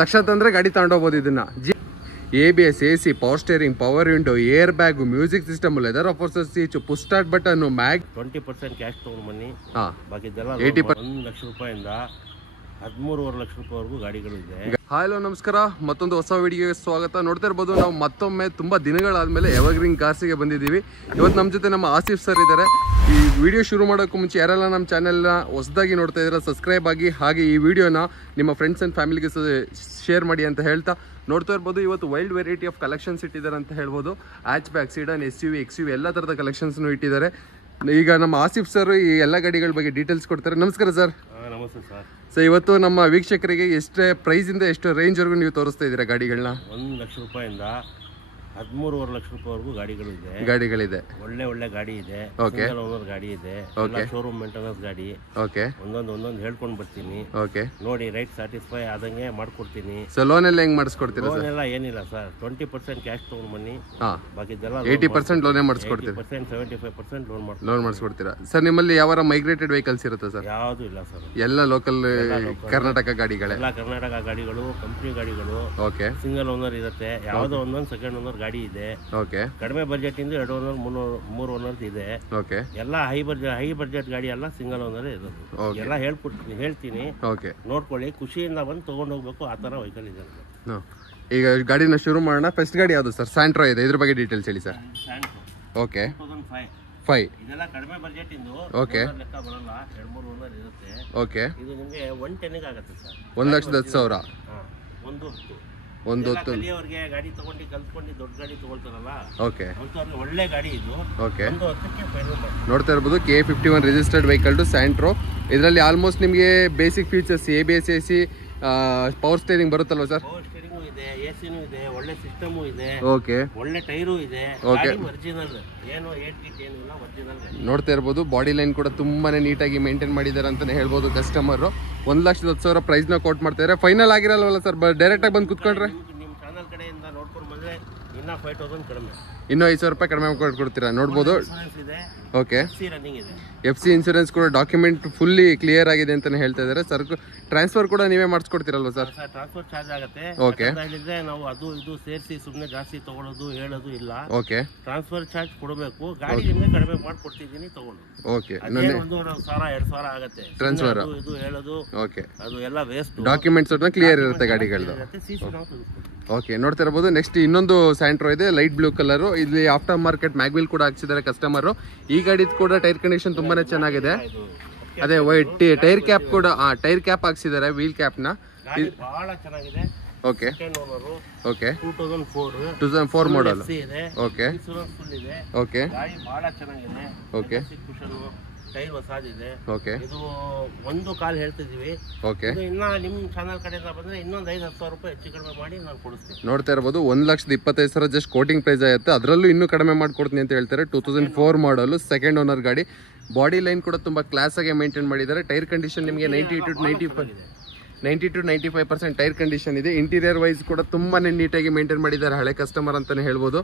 ಲಕ್ಷ ತಂದ್ರೆ ಗಾಡಿ ತಗೊಂಡೋಗ್ಬೋದು ಇದನ್ನ. ABS, AC, power steering, power window, air bag, music system, leather ಆಫರ್ಸರ್ seat, push start button, mag 20% cash ತಗೊಂಡು ಬನ್ನಿ. ಬಾಕಿದೆಲ್ಲ 80% 1 ಲಕ್ಷ ರೂಪಾಯಿಂದ 13.5 ಲಕ್ಷ ರೂಪಾಯಿವರೆಗೂ ಗಾಡಿಗಳು ಇದೆ. ಹಲೋ ನಮಸ್ಕಾರ, ಮತ್ತೊಂದು ಹೊಸ ವಿಡಿಯೋಗೆ ಸ್ವಾಗತ. ನೋಡ್ತಾ ಇರ್ಬೋದು, ನಾವು ಮತ್ತೊಮ್ಮೆ ತುಂಬಾ ದಿನಗಳಾದ್ಮೇಲೆ ಎವರ್ಗ್ರೀನ್ ಕಾರ್ಸಿಗೆ ಬಂದಿದ್ದೀವಿ. ಇವತ್ತು ನಮ್ಮ ಜೊತೆ ನಮ್ಮ ಆಸಿಫ್ ಸರ್ ಇದ್ದಾರೆ. ಈ ವಿಡಿಯೋ ಶುರು ಮಾಡೋಕ್ಕೂ ಮುಂಚೆ ಯಾರೆಲ್ಲ ನಮ್ಮ ಚಾನೆಲ್ನ ಹೊಸದಾಗಿ ನೋಡ್ತಾ ಇದ್ದಾರೆ ಸಬ್ಸ್ಕ್ರೈಬ್ ಆಗಿ, ಹಾಗೆ ಈ ವಿಡಿಯೋನ ನಿಮ್ಮ ಫ್ರೆಂಡ್ಸ್ ಆ್ಯಂಡ್ ಫ್ಯಾಮಿಲಿಗೆ ಶೇರ್ ಮಾಡಿ ಅಂತ ಹೇಳ್ತಾ, ನೋಡ್ತಾ ಇರ್ಬೋದು ಇವತ್ತು ವೈಲ್ಡ್ ವೆರೈಟಿ ಆಫ್ ಕಲೆಕ್ಷನ್ಸ್ ಇಟ್ಟಿದ್ದಾರೆ ಅಂತ ಹೇಳ್ಬೋದು. ಹ್ಯಾಚ್ ಬ್ಯಾಕ್, ಸೀಡನ್, SUV, XUV ಎಲ್ಲ ಥರದ ಕಲೆಕ್ಷನ್ಸ್ನು ಇಟ್ಟಿದ್ದಾರೆ. ಈಗ ನಮ್ಮ ಆಸಿಫ್ ಸರ್ ಈ ಎಲ್ಲ ಗಾಡಿಗಳ ಬಗ್ಗೆ ಡೀಟೇಲ್ಸ್ ಕೊಡ್ತಾರೆ. ನಮಸ್ಕಾರ ಸರ್. ನಮಸ್ತೆ ಸರ್. ಸೊ ಇವತ್ತು ನಮ್ಮ ವೀಕ್ಷಕರಿಗೆ ಎಷ್ಟೇ ಪ್ರೈಸಿಂದ ಎಷ್ಟು ರೇಂಜ್ವರೆಗೂ ನೀವು ತೋರಿಸ್ತಾ ಇದ್ದೀರಾ ಗಾಡಿಗಳನ್ನ? 1 ಲಕ್ಷ ರೂಪಾಯಿಂದ 13.5 ಲಕ್ಷ ರೂಪಾಯಿವರೆಗೂ ಗಾಡಿಗಳಿದೆ. ಒಳ್ಳೆ ಗಾಡಿ ಇದೆ. ಓಕೆ, ಓನರ್ ಗಾಡಿ ಇದೆ. ಶೋರೂಮ್ ಮೇಂಟೆನೆನ್ಸ್ ಗಾಡಿ. ಓಕೆ, ಒಂದೊಂದು ಹೇಳ್ಕೊಂಡು ಬರ್ತೀನಿ. ಓಕೆ, ನೋಡಿ ರೈಟ್ ಸ್ಯಾಟಿಸ್ಫೈ ಆದಂಗೆ ಮಾಡ್ಕೊಡ್ತೀನಿ. ಸೊ ಲೋನ್ ಎಲ್ಲ ಹೆಂಗ್ ಮಾಡಿಸ್ಕೊಡ್ತೀರಾ ಸರ್? ಲೋನ್ ಎಲ್ಲ ಏನಿಲ್ಲ ಸರ್, 20% ಕ್ಯಾಶ್ ತಗೊಂಡು ಬನ್ನಿ. ಬಾಕಿದೆಲ್ಲ 80% ಲೋನೇ ಮಾಡಿಸ್ಕೊಡ್ತೀರಾ? 75% ಲೋನ್ ಮಾಡಿಸ್ಕೊಡ್ತೀರಾ ಸರ್? ನಿಮ್ಮಲ್ಲಿ ಯಾವ ಮೈಗ್ರೇಟೆಡ್ ವೆಹಿಕಲ್ಸ್ ಇರುತ್ತೆ ಸರ್? ಯಾವುದು ಇಲ್ಲ ಸರ್, ಎಲ್ಲ ಲೋಕಲ್ ಕರ್ನಾಟಕ ಗಾಡಿಗಳೇ? ಎಲ್ಲ ಕರ್ನಾಟಕ ಗಾಡಿಗಳು, ಕಂಪ್ನಿ ಗಾಡಿಗಳು. ಓಕೆ, ಸಿಂಗಲ್ ಓನರ್ ಇರುತ್ತೆ. ಯಾವುದೋ ಒಂದೊಂದು ಸೆಕೆಂಡ್ ಓನರ್ ಗಾಡಿ ಇದೆ. ಓಕೆ, ಕಡಿಮೆ ಬಜೆಟ್ ಇಂದ 2 ಓನರ್ 3 ಓನರ್ ಇದೆ. ಓಕೆ, ಎಲ್ಲ ಹೈ ಬಜೆಟ್ ಗಾಡಿ ಎಲ್ಲ ಸಿಂಗಲ್ ಓನರ್ ಇರೋದು. ಎಲ್ಲ ಹೇಳ್ತೀನಿ. ಓಕೆ, ನೋಡ್ಕೊಳ್ಳಿ, ಖುಷಿಯಿಂದ ಬಂದು ತಗೊಂಡು ಹೋಗ್ಬೇಕು. ಆ ತರ ವೆಹಿಕಲ್ ಇದೆ. ಈಗ ಗಾಡಿನ ಶುರು ಮಾಡೋಣ. ಫಸ್ಟ್ ಗಾಡಿ ಯಾವುದು ಸರ್? ಸ್ಯಾಂಟ್ರೋ ಇದೆ, ಇದ್ರ ಬಗ್ಗೆ ಡೀಟೇಲ್ಸ್ ಹೇಳಿ ಸರ್. ಓಕೆ, 2005 ಇದೆಲ್ಲ ಕಡಿಮೆ ಬಜೆಟ್ ಇಂದು. ಓಕೆ, ಲೆಕ್ಕ ಬರಲ್ಲ, 2-3 ಓನರ್ ಇರುತ್ತೆ. ಓಕೆ, ಇದು ನಿಮಗೆ 110 ಆಗುತ್ತೆ ಸರ್. 1,10,000. ಒಂದು ಕಲಿಯೋರ್ಗೆ ಗಾಡಿ ತಗೊಂಡು ಕಲ್ತ್ಕೊಂಡು ದೊಡ್ಡ ಗಾಡಿ ತಗೊಳ್ತಾರಲ್ಲ, ಓಕೆ, ಅಂತವ್ರಿಗೆ ಒಳ್ಳೆ ಗಾಡಿ ಇದು. ಓಕೆ, 110ಕ್ಕೆ ಫೈನಲ್ ಮಾಡಿ. ನೋಡ್ತಾ ಇರ್ಬೋದು K51 registered vehicle to Santro. ಇದರಲ್ಲಿ ಆಲ್ಮೋಸ್ಟ್ ನಿಮಗೆ basic features ABS, AC, power steering ಬರುತ್ತಲ್ವ ಸರ್? ಪವರ್ ಸ್ಟೇರಿಂಗು ಇದೆ, ACನೂ ಇದೆ, ಒಳ್ಳೆ ಸಿಸ್ಟಮು ಇದೆ. ಓಕೆ, ಒಳ್ಳೆ ಟೈರು ಇದೆ. ಓಕೆ, ಒರಿಜಿನಲ್ ಏನು ಏನಿಲ್ಲ, ಒರಿಜಿನಲ್. ನೋಡ್ತಾ ಇರ್ಬೋದು ಬಾಡಿ ಲೈನ್ ಕೂಡ ತುಂಬಾನೇ ನೀಟಾಗಿ ಮೇಂಟೈನ್ ಮಾಡಿದ್ದಾರೆ ಅಂತಾನೆ ಹೇಳ್ಬೋದು. ಕಸ್ಟಮರ್ 1,10,000 ಪ್ರೈಸ್ ನ ಕೋಟ್ ಮಾಡ್ತಾ ಇದ್ದಾರೆ. Final ಆಗಿರಲ್ವಲ್ಲ sir? ಡೈರೆಕ್ಟ್ ಆಗಿ ಬಂದು ಕುತ್ಕೊಂಡ್ರೆ ನಿಮ್ಮ ಚಾನಲ್ ಕಡೆಯಿಂದ ನೋಡ್ಕೊಂಡು ಬಂದ್ರೆ ಇನ್ನ 5,000 ಕಡಿಮೆ, ಇನ್ನೂ 5,000 ರೂಪಾಯಿ ಕಡಿಮೆ ಕೊಡ್ತೀರಾ. ನೋಡ್ಬೋದು. ಓಕೆ, ರನ್ನಿಂಗ್ ಇದೆ. FC ಇನ್ಸೂರೆನ್ಸ್ ಕೂಡ ಡಾಕ್ಯುಮೆಂಟ್ ಫುಲ್ಲಿ ಕ್ಲಿಯರ್ ಆಗಿದೆ ಅಂತಾನೆ ಹೇಳ್ತಾ ಇದ್ದಾರೆ. ಸರ್ ಟ್ರಾನ್ಸ್ಫರ್ ಕೂಡ ನೀವೇ ಮಾಡಿಸ್ಕೊಡ್ತೀರಲ್ವ ಸರ್? ಟ್ರಾನ್ಸ್ಫರ್ ಚಾರ್ಜ್ ಆಗುತ್ತೆ. ಓಕೆ, ಹೇಳಿದ್ರೆ ನಾವು ಅದು ಇದು ಸೇರಿಸಿ ಸುಮ್ಮನೆ ಜಾಸ್ತಿ ತಗೊಳ್ಳೋದು ಹೇಳೋದು ಇಲ್ಲ. ಓಕೆ, ಟ್ರಾನ್ಸ್ಫರ್ ಚಾರ್ಜ್ ಕೊಡಬೇಕು. ಗಾಡಿ ನಿಮಗೆ ಕಡಿಮೆ ಮಾಡ್ಕೊಡ್ತಿದ್ದೀನಿ, ತಗೊಳ್ಳಿ. ಓಕೆ, 1,000-2,000 ಆಗುತ್ತೆ ಟ್ರಾನ್ಸ್ಫರ್. ಇದು ಹೇಳೋದು, ಓಕೆ, ಅದು ಎಲ್ಲ ವೇಸ್ಟ್. ಡಾಕ್ಯುಮೆಂಟ್ಸ್ ಕ್ಲಿಯರ್ ಇರುತ್ತೆ ಗಾಡಿಗಳದ್ದು. ಓಕೆ, ನೋಡ್ತಾ ಇರಬಹುದು. ನೆಕ್ಸ್ಟ್ ಇನ್ನೊಂದು ಸ್ಯಾಂಟ್ರೋ ಇದೆ, ಲೈಟ್ ಬ್ಲೂ ಕಲರ್. ಇಲ್ಲಿ ಆಫ್ಟರ್ ಮಾರ್ಕೆಟ್ ಮ್ಯಾಗ್ವಿಲ್ ಕೂಡ ಹಾಕ್ಸಿದ್ದಾರೆ ಕಸ್ಟಮರ್. ಈ ಗಾಡಿ ಕೂಡ ಟೈರ್ ಕಂಡೀಷನ್ ತುಂಬಾನೇ ಚೆನ್ನಾಗಿದೆ. ಅದೇ ಟೈರ್ ಕ್ಯಾಪ್ ಕೂಡ ಟೈರ್ ಕ್ಯಾಪ್ ಹಾಕ್ಸಿದ್ದಾರೆ, ವೀಲ್ ಕ್ಯಾಪ್ ನ. ಬಹಳ ಚೆನ್ನಾಗಿದೆ. ಓಕೆ, ಓಕೆ, 2004 ಮಾಡಲ್. ಓಕೆ, ಇನ್ಶೂರೆನ್ಸ್ ಫುಲ್ ಇದೆ. ಓಕೆ, ಗಾಡಿ ಬಹಳ ಚೆನ್ನಾಗಿದೆ. Okay, tyre ಹೊಸದಿದೆ. ಓಕೆ, ಇದು ಒಂದು ಕಾಲ್ ಹೇಳ್ತಿದೀವಿ. ಓಕೆ, ಇನ್ನ ನಿಮ್ ಚಾನಲ್ ಕಡೆಯಿಂದ ಬಂದ್ರೆ ಇನ್ನೊಂದು 5,000 ರೂಪಾಯಿ ಹೆಚ್ಚು ಕಡಿಮೆ ಮಾಡಿ ನಾನು ಕೊಡಿಸ್ತೀನಿ. ನೋಡ್ತಾ ಇರಬಹುದು 1,25,000 ಜಸ್ಟ್ ಕೋಟಿಂಗ್ ಪ್ರೈಸ್ ಆಗುತ್ತೆ. ಅದರಲ್ಲೂ ಇನ್ನೂ ಕಡಿಮೆ ಮಾಡ್ಕೊಡ್ತೀನಿ ಅಂತ ಹೇಳ್ತಾರೆ. 2004 ಮಾಡಲ್, ಸೆಕೆಂಡ್ ಓನರ್ ಗಾಡಿ. ಬಾಡಿ ಲೈನ್ ಕೂಡ ತುಂಬಾ ಕ್ಲಾಸ್ ಆಗಿ ಮೇಂಟೈನ್ ಮಾಡಿದ್ದಾರೆ. ಟೈರ್ ಕಂಡೀಷನ್ ನಿಮಗೆ 90 to 95% ಟೈರ್ ಕಂಡೀಷನ್ ಇದೆ. ಇಂಟೀರಿಯರ್ ವೈಸ್ ಕೂಡ ತುಂಬಾನೇ ನೀಟಾಗಿ ಮೇಂಟೈನ್ ಮಾಡಿದ್ದಾರೆ. ಹಳೆ ಕಸ್ಟಮರ್ ಅಂತಾನೆ ಹೇಳ್ಬೋದು.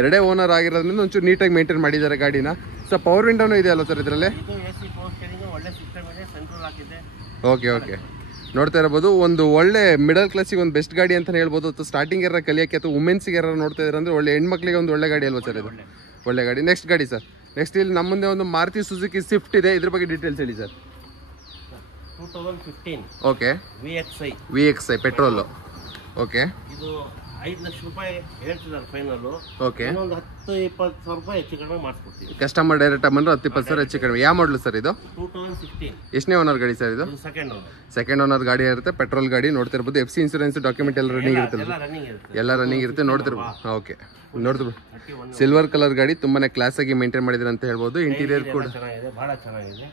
ಎರಡೇ ಓನರ್ ಆಗಿರೋದ್ರಿಂದ ಒಂಚೂರು ನೀಟಾಗಿ ಮೇಂಟೈನ್ ಮಾಡಿದ್ದಾರೆ ಗಾಡಿನ. ಸೊ ಪವರ್ ವಿಂಡೋನು ಇದೆ ಅಲ್ಲ ಸರ್ ಇದರಲ್ಲಿ? ಓಕೆ, ಓಕೆ, ನೋಡ್ತಾ ಇರಬಹುದು. ಒಂದು ಒಳ್ಳೆ ಮಿಡಲ್ ಕ್ಲಾಸಿಗೆ ಒಂದು ಬೆಸ್ಟ್ ಗಾಡಿ ಅಂತ ಹೇಳ್ಬೋದು. ಅಥವಾ ಸ್ಟಾರ್ಟಿಂಗ್ ಯಾರು ಕಲಿಯೋಕ್ಕೆ ಅಥವಾ ವುಮೆನ್ಸ್ಗೆ ಯಾರು ನೋಡ್ತಾ ಇದ್ದಾರೆ ಅಂದ್ರೆ ಒಳ್ಳೆ ಹೆಣ್ಮಕ್ಳಿಗೆ ಒಂದು ಒಳ್ಳೆ ಗಾಡಿ ಅಲ್ವಾ ಸರ್ ಇದು? ಒಳ್ಳೆ ಗಾಡಿ. ನೆಕ್ಸ್ಟ್ ಗಾಡಿ ಸರ್. ನೆಕ್ಸ್ಟ್ ಇಲ್ಲಿ ನಮ್ಮ ಮುಂದೆ ಒಂದು ಮಾರುತಿ ಸುಜುಕಿ ಸ್ವಿಫ್ಟ್ ಇದೆ. ಇದ್ರ ಬಗ್ಗೆ ಡೀಟೇಲ್ಸ್ ಹೇಳಿ sir. 2015 okay, VXI petrol. Okay, ಇದು 5 ಲಕ್ಷ ರೂಪಾಯಿ ಹೇಳ್ತಿದ್ದಾರೆ ಫೈನಲ್. ಓಕೆ, ಇನ್ನೊಂದು 10-20 ರೂಪಾಯಿ ಹೆಚ್ಚು ಕಡಿಮೆ ಮಾಡಿಸ್ಕೊಡ್ತೀವಿ. ಕಸ್ಟಮರ್ ಡೈರೆಕ್ಟ್ ಬಂದ್ರೆ 10-20 ಹೆಚ್ಚು ಕಡಿಮೆ. ಯಾವ ಮಾಡಲು ಸರ್ ಇದು? 2016. ಎಷ್ಟನೇ ಓನರ್ ಗಾಡಿ ಸರ್ ಇದು? ಸೆಕೆಂಡ್ ಓನರ್ ಗಾಡಿ ಇರುತ್ತೆ, ಪೆಟ್ರೋಲ್ ಗಾಡಿ. ನೋಡ್ತಾ ಇರ್ಬೋದು FC ಇನ್ಸೂರೆನ್ಸ್ ಡಾಕ್ಯುಮೆಂಟ್ ಎಲ್ಲ ರನ್ನಿಂಗ್ ಇರುತ್ತೆ. ಎಲ್ಲ ರನ್ನಿಂಗ್ ಇರುತ್ತೆ. ನೋಡ್ತಿರ್ಬೋದು. ಓಕೆ, ನೋಡ್ತಿರ್ಬೋದು. ಸಿಲ್ವರ್ ಕಲರ್ ಗಾಡಿ ತುಂಬಾನೇ ಕ್ಲಾಸ್ ಆಗಿ ಮೇಂಟೈನ್ ಮಾಡಿದ್ರೆ ಅಂತ ಹೇಳ್ಬೋದು. ಇಂಟೀರಿಯರ್ ಕೂಡ ಬಹಳ ಚೆನ್ನಾಗಿದೆ.